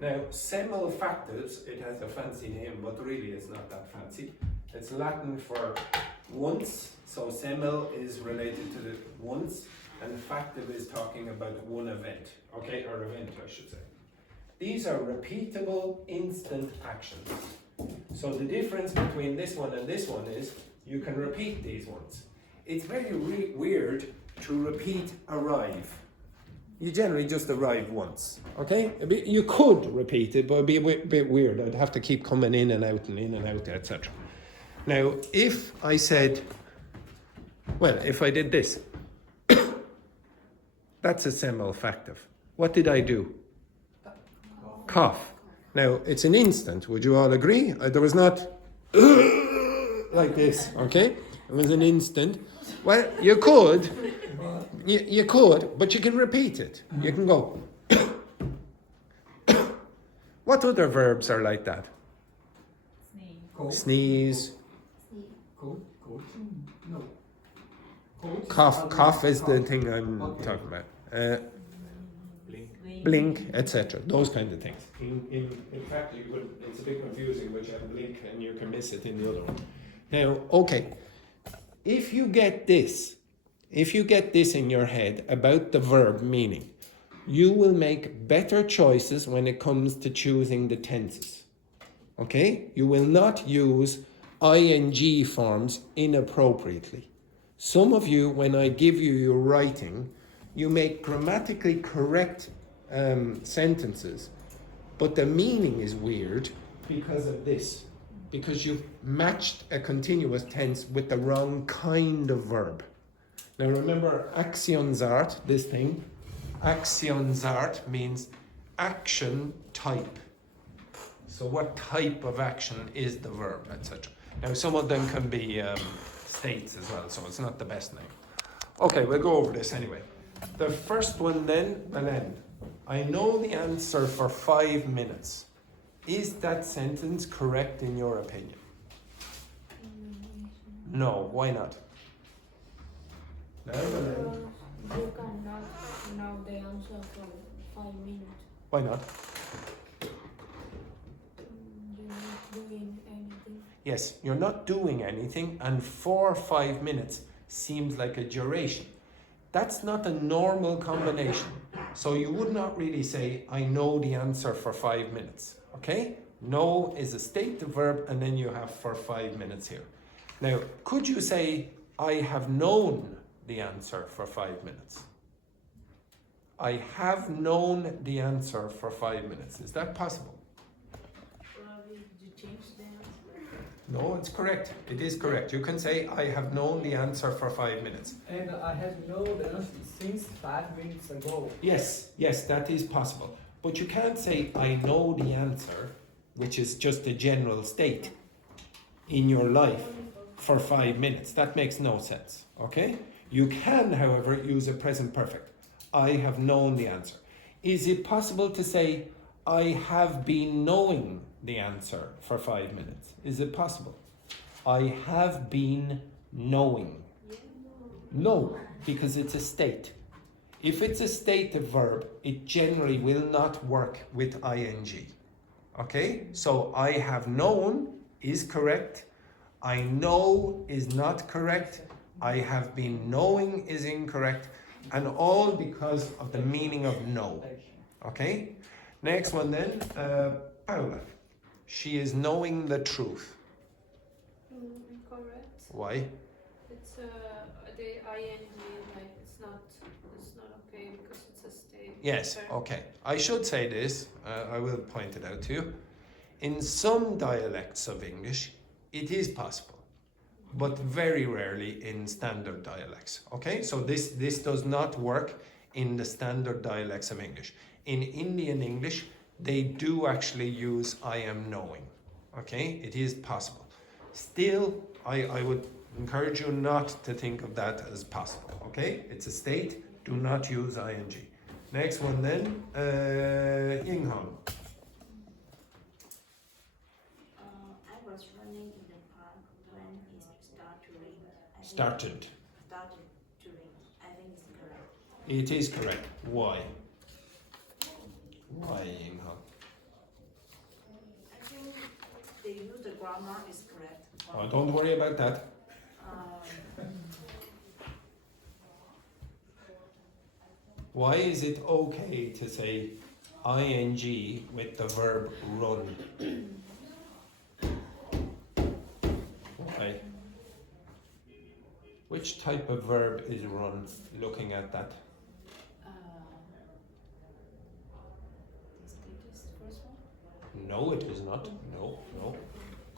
Now, Semelfactives, it has a fancy name, but really it's not that fancy. It's Latin for once, so semel is related to the once, and factive is talking about one event, okay, or event I should say. These are repeatable instant actions. So the difference between this one and this one is you can repeat these ones. It's very weird to repeat arrive. You generally just arrive once, okay? You could repeat it, but it'd be a bit weird. I'd have to keep coming in and out, etc. Now, if I said, well, if I did this, that's a semelfactive. What did I do? Cough. Now, it's an instant, would you all agree? There was not like this, okay? It was an instant. Well, you could, but you can repeat it. You can go. What other verbs are like that? sneeze, Cold. No. Cold. cough is the thing I'm talking about. Blink, etc. Those kind of things. In fact, it's a bit confusing, but you have blink and you can miss it in the other one. Now, okay, if you get this in your head about the verb meaning, you will make better choices when it comes to choosing the tenses. Okay? You will not use ing forms inappropriately. Some of you, when I give you your writing, you make grammatically correct sentences, but the meaning is weird because of this. Because you've matched a continuous tense with the wrong kind of verb. Now remember, Aktionsart, this thing, Aktionsart means action type. So what type of action is the verb, etc. Now some of them can be states as well, so it's not the best name. Okay, we'll go over this anyway. The first one then, Belen. I know the answer for 5 minutes. Is that sentence correct in your opinion? No, why not? No, Belen. You cannot know the answer for 5 minutes. Why not? You're not doing anything. Yes, you're not doing anything, and 4 or 5 minutes seems like a duration. That's not a normal combination. So you would not really say, I know the answer for 5 minutes. Okay? Know is a state, the verb, and then you have for 5 minutes here. Now, could you say, I have known the answer for 5 minutes? I have known the answer for 5 minutes. Is that possible? Did you change the answer? No, it's correct. It is correct. You can say, I have known the answer for 5 minutes. And I have known the answer since 5 minutes ago. Yes, that is possible. But you can't say, I know the answer, which is just a general state in your life for 5 minutes. That makes no sense, okay? You can, however, use a present perfect. I have known the answer. Is it possible to say, I have been knowing the answer for 5 minutes? Is it possible? I have been knowing. No, because it's a state. If it's a stative verb, it generally will not work with ing. Okay? So I have known is correct. I know is not correct. I have been knowing is incorrect. And all because of the meaning of know. Okay? Next one then, Paola. She is knowing the truth. Incorrect. Why? It's the ing, like it's not okay because it's a state. Yes, okay. I should say this, I will point it out to you. In some dialects of English, it is possible, but very rarely in standard dialects. Okay, so this does not work in the standard dialects of English. In Indian English, they do actually use I am knowing. Okay, it is possible. Still, I would encourage you not to think of that as possible. Okay, it's a state, do not use ing. Next one then, Yinghong. I was running in the park when it started to rain. Started. Started to rain. I think it's correct. It is correct. Why? Why, Yinghong? I think they use the grammar is correct. Oh, don't worry about that. Why is it okay to say ing with the verb run? Why? Which type of verb is run, looking at that? Is this the first one? No, it is not. No.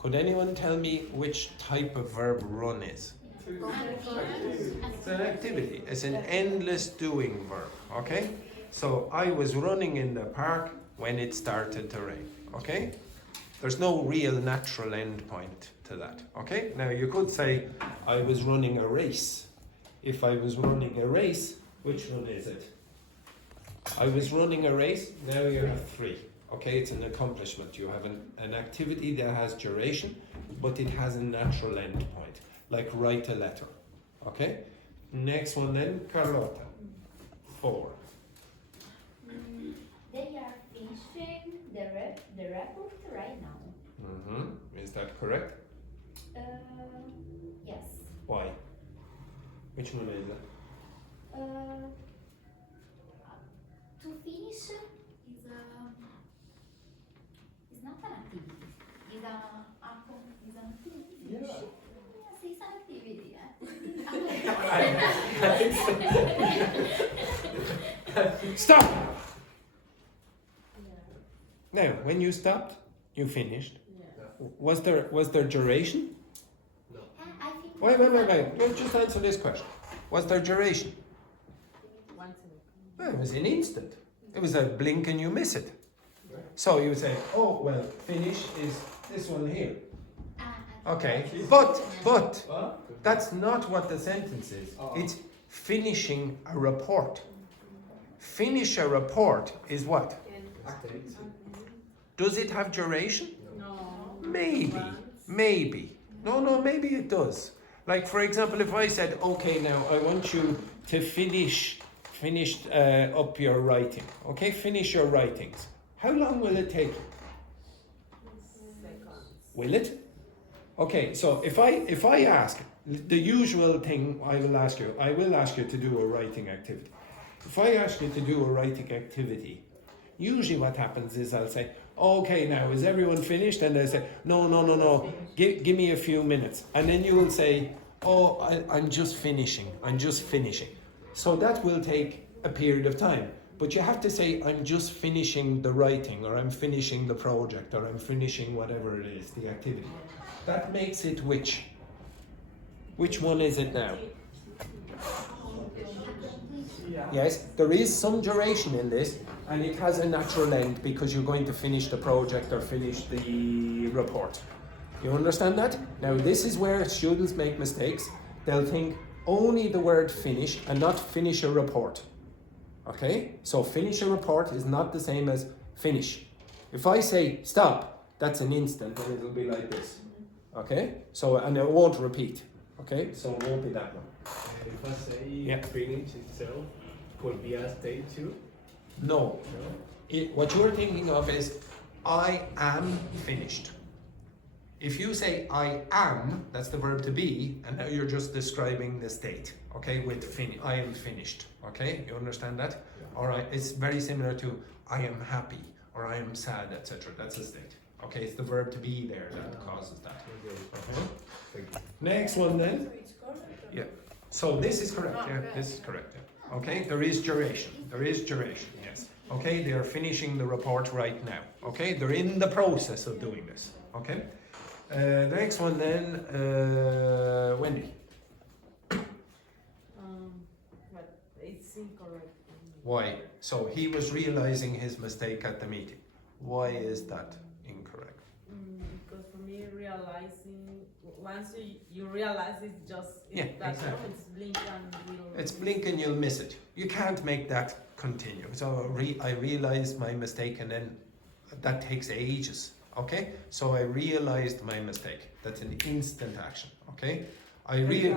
Could anyone tell me which type of verb run is? It's an activity. It's an endless doing verb. Okay? So I was running in the park when it started to rain. Okay? There's no real natural end point to that. Okay? Now you could say I was running a race. If I was running a race, which one is it? I was running a race. Now you have 3. Okay, it's an accomplishment. You have an activity that has duration, but it has a natural end point, like write a letter. Okay? Next one then, Carlotta. 4. They are finishing the report right now. Is that correct? Yes. Why? Which one is it? To finish is not an activity. It's an activity. Yeah. Yes, it's an activity. Stop! Now, when you stopped, you finished. Was there duration? I think. Wait. Let's just answer this question. Was there duration? Well, it was an instant. It was a blink and you miss it. So you would say, oh, well, finish is this one here. Okay, but that's not what the sentence is. It's finishing a report. Finish a report is what? Does it have duration? No. Maybe. No, maybe it does. Like, for example, if I said, okay, now I want you to finish up your writing. Okay, finish your writings. How long will it take? Seconds. Will it? Okay, so if I ask, the usual thing I will ask you to do a writing activity. If I ask you to do a writing activity, usually what happens is I'll say, okay, now is everyone finished? And they say, no, give me a few minutes. And then you will say, oh, I'm just finishing. So that will take a period of time. But you have to say, I'm just finishing the writing, or I'm finishing the project, or I'm finishing whatever it is, the activity. That makes it which? Which one is it now? Yes, there is some duration in this, and it has a natural end because you're going to finish the project or finish the report. You understand that? Now this is where students make mistakes. They'll think only the word finish and not finish a report. Okay? So finish a report is not the same as finish. If I say stop, that's an instant and it'll be like this. Okay? So, and it won't repeat. Okay? So it won't be that one. If I say finish itself, could be a state too? No. What you're thinking of is I am finished. If you say I am, that's the verb to be, and now you're just describing the state, okay, with I am finished, okay? You understand that? Yeah. All right, it's very similar to I am happy, or I am sad, etc. That's a state, okay? It's the verb to be there that causes that. Okay. Next one then. Yeah. So this is correct, yeah, this is correct, yeah. Okay, there is duration, yes. Okay, they are finishing the report right now, okay? They're in the process of doing this, okay? The next one then, Wendy. But it's incorrect. Why? So he was realizing his mistake at the meeting. Why is that incorrect? Because for me, realizing, once you realize it's just, Yeah, exactly. It's blink and you'll... It's blink and you'll miss it. You can't make that continue. So I realized my mistake and then that takes ages. Okay, so I realized my mistake. That's an instant action. Okay, He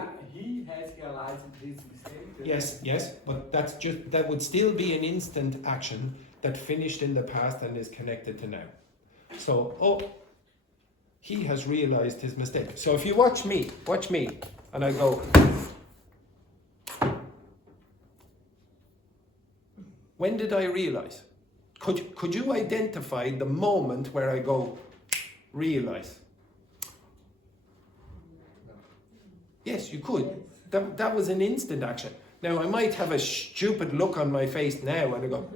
has realized his mistake. Yes, but that would still be an instant action that finished in the past and is connected to now. So, he has realized his mistake. So if you watch me, and I go, when did I realize? Could you identify the moment where I go, realize? No. Yes, you could. That was an instant action. Now, I might have a stupid look on my face now and I go,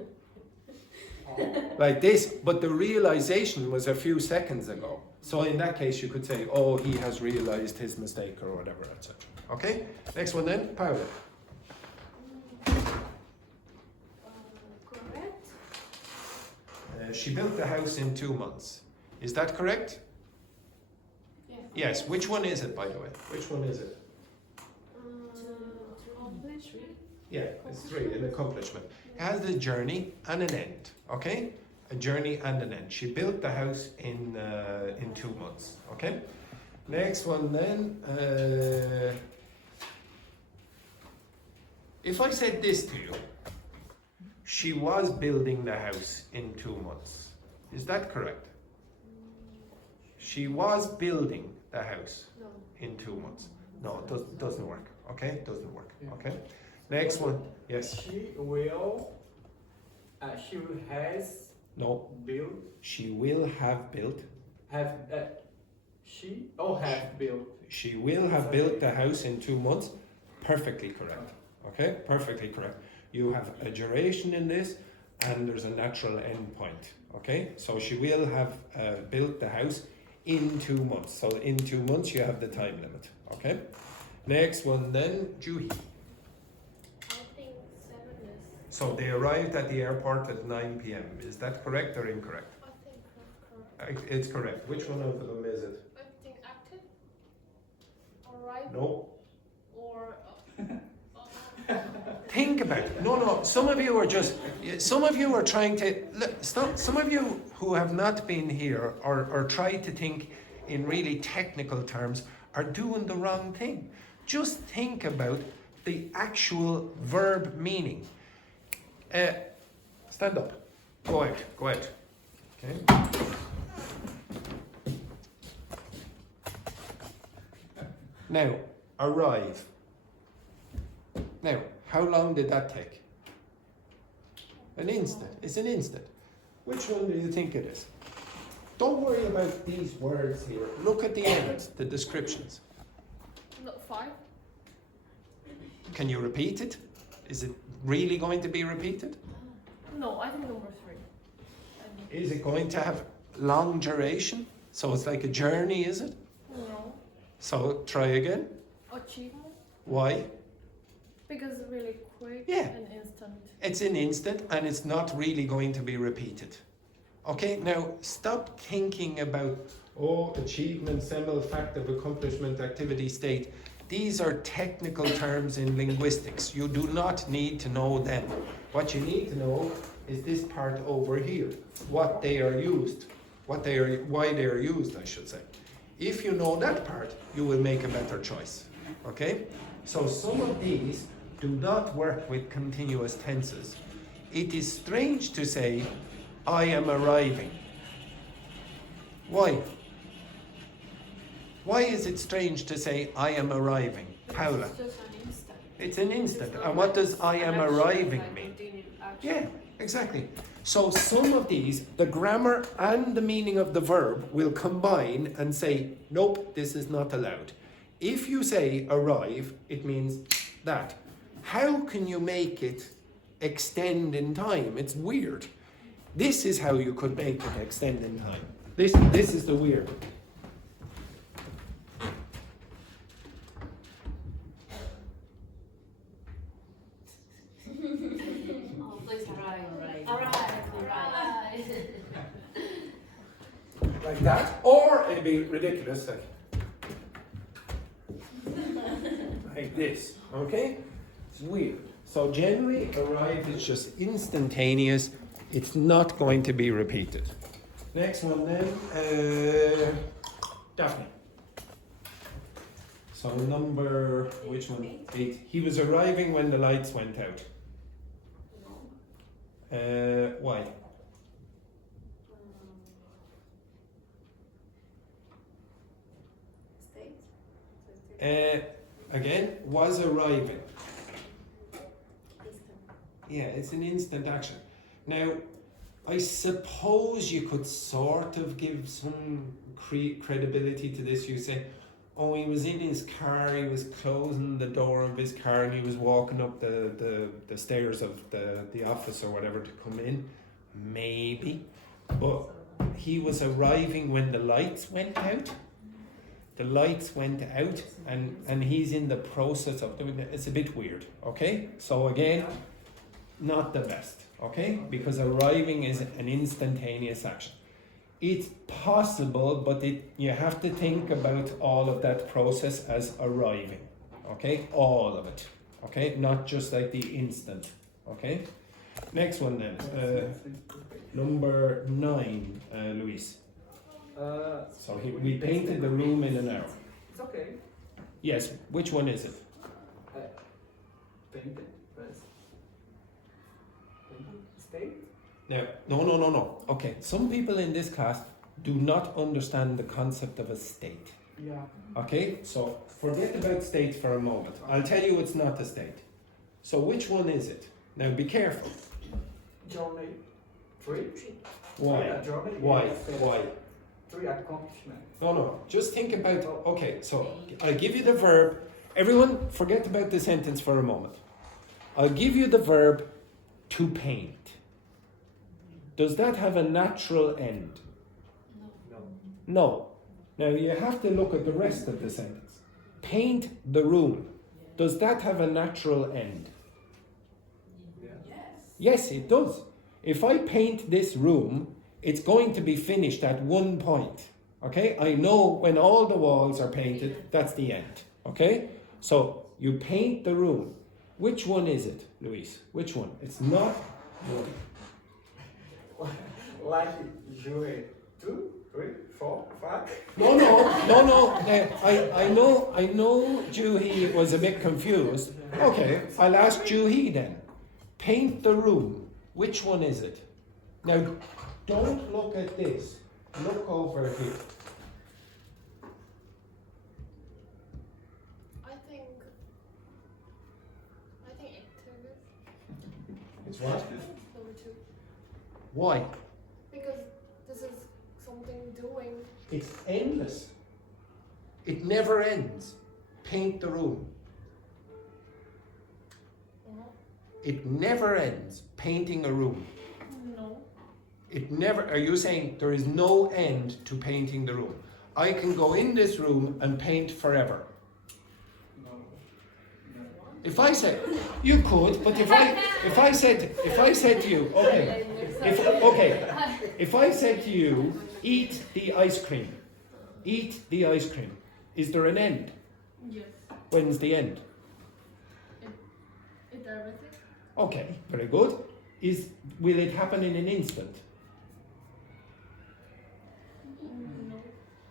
like this, but the realization was a few seconds ago. So in that case, you could say, oh, he has realized his mistake or whatever, etc. Okay? Next one then, Paola. Correct. She built the house in 2 months. Is that correct? Yeah. Yes. Which one is it, by the way? Which one is it? Accomplishment. Yeah, it's 3, an accomplishment. It has a journey and an end, okay? a journey and an end. She built the house in 2 months. Okay. Next one then. If I said this to you, she was building the house in 2 months. Is that correct? She was building the house in 2 months. No, it doesn't work. Okay, doesn't work. Okay. Next one. Yes. She will. She has. No. Built. She will have built. Have. She or have built. She will have built the house in 2 months. Perfectly correct. Okay, perfectly correct. You have a duration in this, and there's a natural end point. Okay, so she will have built the house in 2 months. So in 2 months, you have the time limit. Okay. Next one then, Juhi. I think 7 is. So they arrived at the airport at 9 p.m. Is that correct or incorrect? I think correct. It's correct. Which one of them is it? I think active. Alright. No. Or. Think about it. No. Some of you are trying to stop. Some of you who have not been here or try to think in really technical terms are doing the wrong thing. Just think about the actual verb meaning. Stand up. Go out. Okay. Now, arrive. Now, how long did that take? An instant. It's an instant. Which one do you think it is? Don't worry about these words here. Look at the ends, the descriptions. No, 5. Can you repeat it? Is it really going to be repeated? No, I think number 3. Is it going to have long duration? So it's like a journey, is it? No. So try again. Achievement. Why? Because it's really quick Yeah. and instant. It's an instant and it's not really going to be repeated. Okay, now stop thinking about, achievement, semelfactive, accomplishment, activity, state. These are technical terms in linguistics. You do not need to know them. What you need to know is this part over here, what they are used, why they are used, I should say. If you know that part, you will make a better choice. Okay? So some of these do not work with continuous tenses. It is strange to say, I am arriving. Why? Why is it strange to say, I am arriving? Paola. It's just an instant. It's an instant. It's not And what like does I am action, arriving like mean? continued action. Yeah, exactly. So some of these, the grammar and the meaning of the verb will combine and say, nope, this is not allowed. If you say arrive, it means that. How can you make it extend in time? It's weird. This is how you could make it extend in time. This is the weird. Oh, please arrive. Like that. Or it'd be ridiculous. Like this. Okay? It's weird. So generally, arrive is just instantaneous. It's not going to be repeated. Next one then. Daphne. So number, which one? 8. He was arriving when the lights went out. Why? Again, was arriving. Yeah, it's an instant action. Now, I suppose you could sort of give some credibility to this. You say, oh, he was in his car, he was closing the door of his car and he was walking up the stairs of the office or whatever to come in. Maybe. But he was arriving when the lights went out. The lights went out and he's in the process of doing it. It's a bit weird, okay? So again, not the best, okay? Because arriving is an instantaneous action. It's possible, but you have to think about all of that process as arriving, okay? All of it, okay? Not just like the instant, okay? Next one then. Number 9, Luis. So we painted the room in an hour. It's okay. Yes, which one is it? Painted first. Painted state. Now, no. Okay, some people in this class do not understand the concept of a state. Yeah. Okay, so forget about states for a moment. I'll tell you it's not a state. So which one is it? Now be careful. Journey. 3. Why? Journey. Why? Yes, Why? 3 accomplishments. No. Just think about. Okay, so I'll give you the verb. Everyone, forget about the sentence for a moment. I'll give you the verb to paint. Does that have a natural end? No. Now you have to look at the rest of the sentence. Paint the room. Does that have a natural end? Yes, it does. If I paint this room, it's going to be finished at one point. Okay? I know when all the walls are painted, that's the end. Okay? So you paint the room. Which one is it, Luis? Which one? It's not one. Like jouer 2, 3, 4, 5. No. I know Juhi was a bit confused. Okay, I'll ask Juhi then. Paint the room. Which one is it? Now, don't look at this. Look over here. I think activity. It's what? Number 2. Why? Because this is something doing. It's endless. It never ends. Paint the room. It never ends. Painting a room. No. It never. Are you saying there is no end to painting the room? I can go in this room and paint forever. If I said you could, but if I said to you, okay, if I said to you, eat the ice cream, is there an end? Yes. When's the end? It's everything. Okay, very good. Will it happen in an instant? No.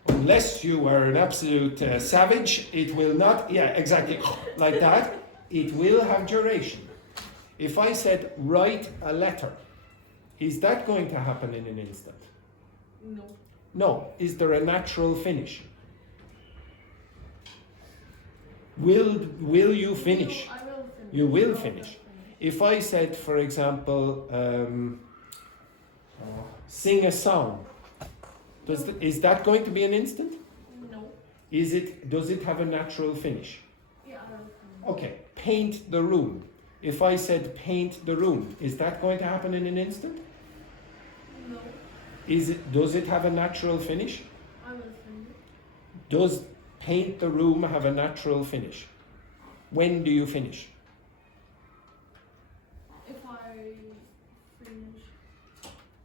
Unless you are an absolute savage, it will not. Yeah, exactly, like that. It will have duration. If I said write a letter, is that going to happen in an instant? No. No. Is there a natural finish? Will you finish? I will finish. You will finish. If I said, for example, sing a song, is that going to be an instant? No. Does it have a natural finish? Yeah, I will finish. Okay, paint the room. If I said paint the room, is that going to happen in an instant? No. Does it have a natural finish? I will finish. Does paint the room have a natural finish? When do you finish? If I finish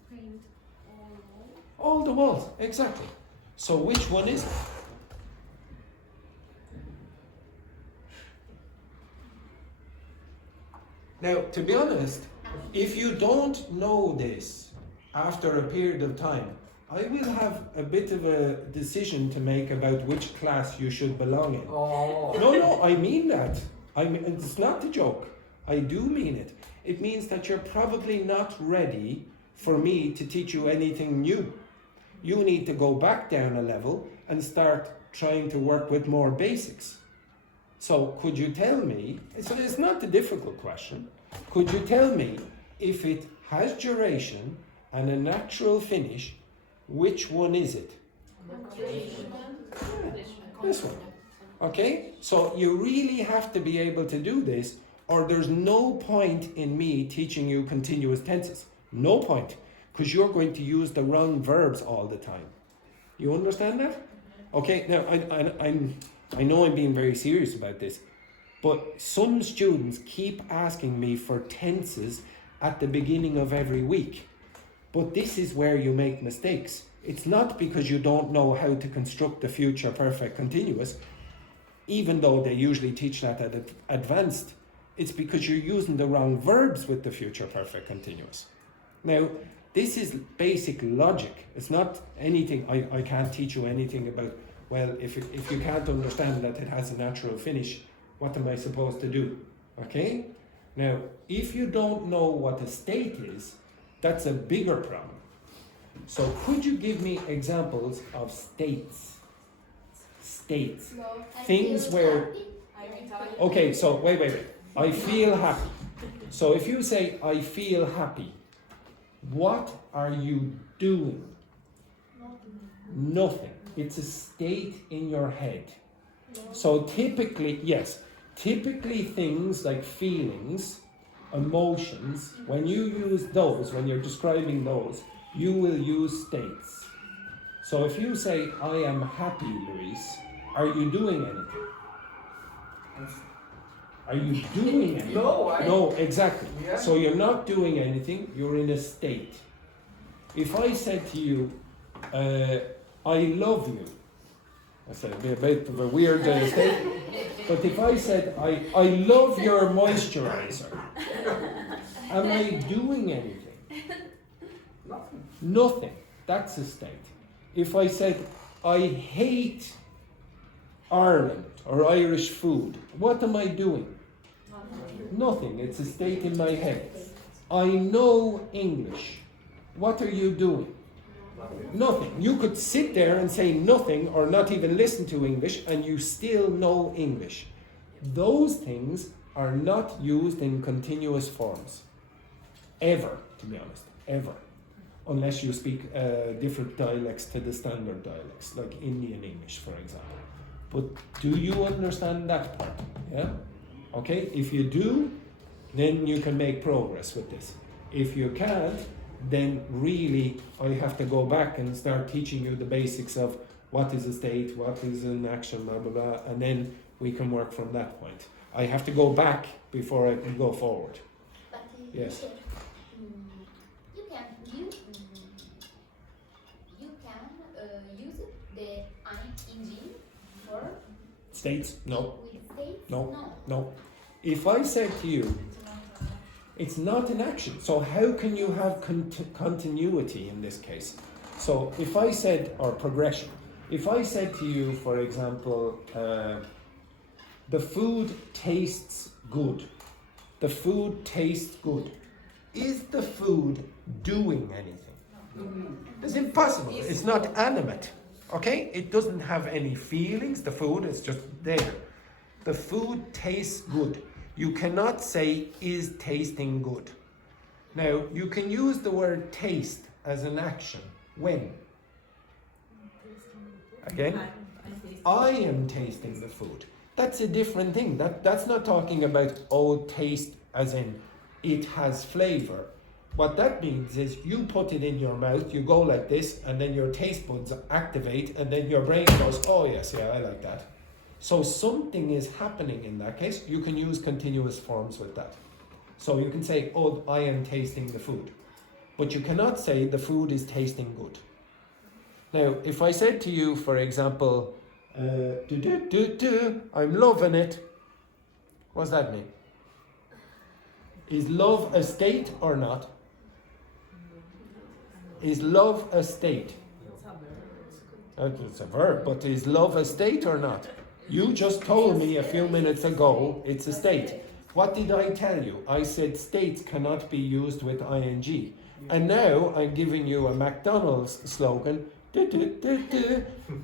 paint all walls. All the walls, exactly. So which one is it? Now, to be honest, if you don't know this after a period of time, I will have a bit of a decision to make about which class you should belong in. Oh. No, I mean that. It's not a joke. I do mean it. It means that you're probably not ready for me to teach you anything new. You need to go back down a level and start trying to work with more basics. So could you tell me, it's not a difficult question, could you tell me if it has duration and a natural finish, which one is it? This one. Okay, so you really have to be able to do this, or there's no point in me teaching you continuous tenses. No point, because you're going to use the wrong verbs all the time. You understand that? Okay, now I know I'm being very serious about this, but some students keep asking me for tenses at the beginning of every week. But this is where you make mistakes. It's not because you don't know how to construct the future perfect continuous, even though they usually teach that at advanced it's because you're using the wrong verbs with the future perfect continuous. Now, this is basic logic. It's not anything, I can't teach you anything about, well, if you can't understand that it has a natural finish, what am I supposed to do? Okay? Now, if you don't know what a state is, that's a bigger problem. So could you give me examples of states? States. Things where... Okay, so wait. I feel happy. So if you say, I feel happy, what are you doing? Nothing. It's a state in your head. So typically, yes, things like feelings, emotions, when you use those, when you're describing those, you will use states. So if you say, I am happy, Luis, are you doing anything? Are you doing anything? No, exactly. Yeah. So you're not doing anything, you're in a state. If I said to you, I love you, that's a bit of a weird statement, but if I said, I love your moisturizer, am I doing anything? Nothing. That's a state. If I said, I hate Ireland or Irish food, what am I doing? Nothing. It's a state in my head. I know English. What are you doing? Nothing. You could sit there and say nothing or not even listen to English and you still know English. Those things are not used in continuous forms. Ever, to be honest. Ever. Unless you speak different dialects to the standard dialects, like Indian English, for example. But do you understand that part? Yeah? Okay, if you do, then you can make progress with this. If you can't, then really I have to go back and start teaching you the basics of what is a state, what is an action, blah, blah, blah, and then we can work from that point. I have to go back before I can go forward. But yes. You can use the ing for states? No. With states? No. If I said to you, it's not an action. So how can you have continuity in this case? So if I said, or progression, if I said to you, for example, the food tastes good. The food tastes good. Is the food doing anything? It's impossible. It's not animate. Okay? It doesn't have any feelings. The food is just there. The food tastes good. You cannot say, is tasting good. Now, you can use the word taste as an action. When? Again? I am tasting the food. That's a different thing. That's not talking about, taste as in it has flavor. What that means is you put it in your mouth, you go like this, and then your taste buds activate, and then your brain goes, oh yes, yeah, I like that. So something is happening in that case. You can use continuous forms with that. So you can say, I am tasting the food. But you cannot say the food is tasting good. Now, if I said to you, for example, I'm loving it, what does that mean? Is love a state or not? Is love a state? It's a verb, but is love a state or not? You just told me a few minutes ago it's a state. What did I tell you? I said states cannot be used with ing. And now I'm giving you a McDonald's slogan.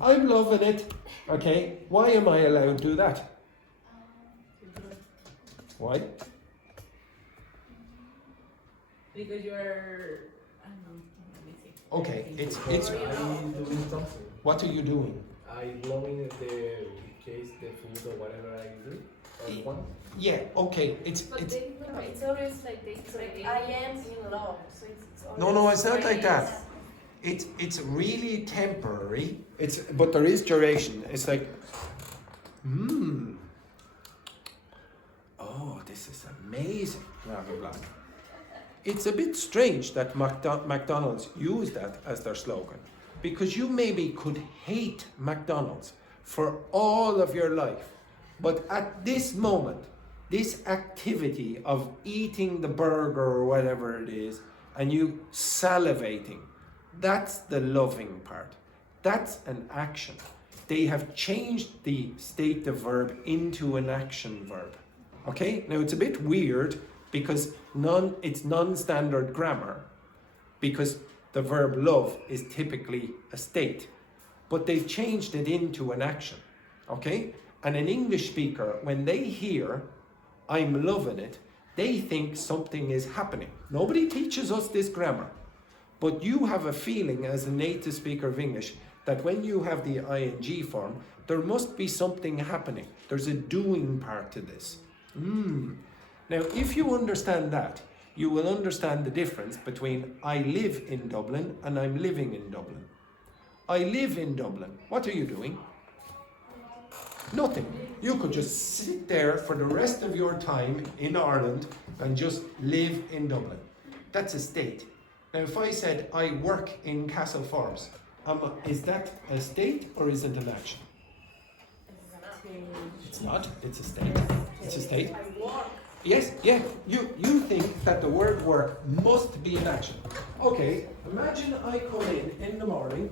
I'm loving it. Okay, why am I allowed to do that? Why? Because you're... Okay, it's I'm doing something. what are you doing? I'm loving the case, the food or whatever I do. Or want. Yeah, okay, it's always like this. Like I am in love, so it's always no, it's not like that. It's really temporary. But there is duration. It's like, oh, this is amazing. Blah blah blah. It's a bit strange that McDonald's use that as their slogan, because you maybe could hate McDonald's for all of your life, but at this moment, this activity of eating the burger or whatever it is, and you salivating, that's the loving part. That's an action. They have changed the state of verb into an action verb. Okay? Now it's a bit weird because it's non-standard grammar, because the verb love is typically a state, but they've changed it into an action. Okay? And an English speaker, when they hear I'm loving it, they think something is happening. Nobody teaches us this grammar, but you have a feeling as a native speaker of English that when you have the ing form, there must be something happening. There's a doing part to this. Now, if you understand that, you will understand the difference between I live in Dublin and I'm living in Dublin. I live in Dublin. What are you doing? Nothing. You could just sit there for the rest of your time in Ireland and just live in Dublin. That's a state. Now, if I said I work in Castleforbes, is that a state or is it an action? It's not. It's a state. It's a state. Yes, yeah. You think that the word work must be an action. Okay, imagine I come in the morning.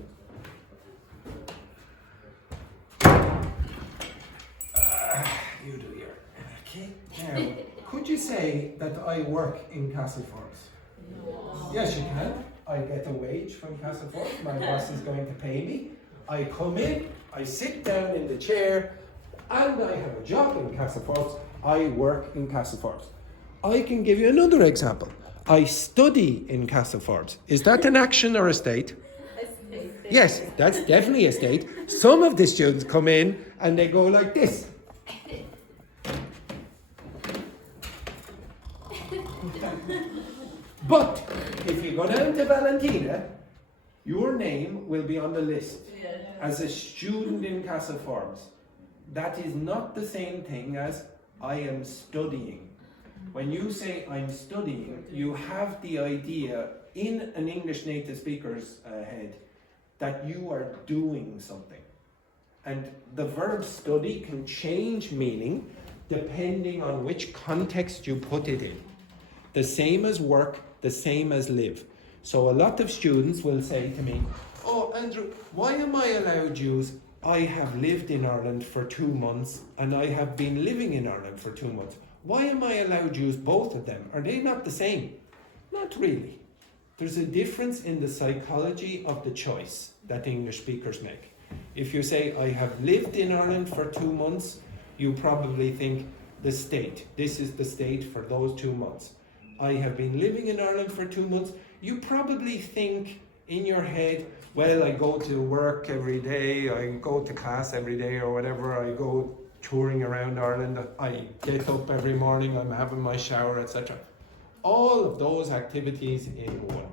You do your... Okay. Now, could you say that I work in Castleforbes? No. Yes, you can. I get a wage from Castleforbes. My boss is going to pay me. I come in, I sit down in the chair, and I have a job in Castleforbes. I work in Castleforbes. I can give you another example. I study in Castleforbes. Is that an action or a state? Yes, that's definitely a state. Some of the students come in and they go like this. But if you go down to Valentina, your name will be on the list as a student in Castleforbes. That is not the same thing as I am studying. When you say I'm studying, you have the idea in an English native speaker's head that you are doing something. And the verb study can change meaning depending on which context you put it in. The same as work, the same as live. So a lot of students will say to me, oh, Andrew, why am I allowed to use I have lived in Ireland for 2 months and I have been living in Ireland for 2 months? Why am I allowed to use both of them? Are they not the same? Not really. There's a difference in the psychology of the choice that English speakers make. If you say, I have lived in Ireland for 2 months, you probably think the state. This is the state for those 2 months. I have been living in Ireland for 2 months. You probably think in your head, well, I go to work every day, I go to class every day or whatever, I go touring around Ireland, I get up every morning, I'm having my shower, etc. All of those activities in one.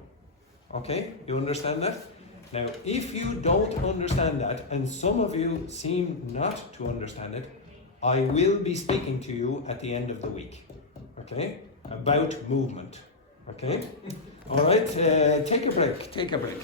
Okay, you understand that? Now, if you don't understand that, and some of you seem not to understand it, I will be speaking to you at the end of the week, okay, about movement, okay? All right, take a break.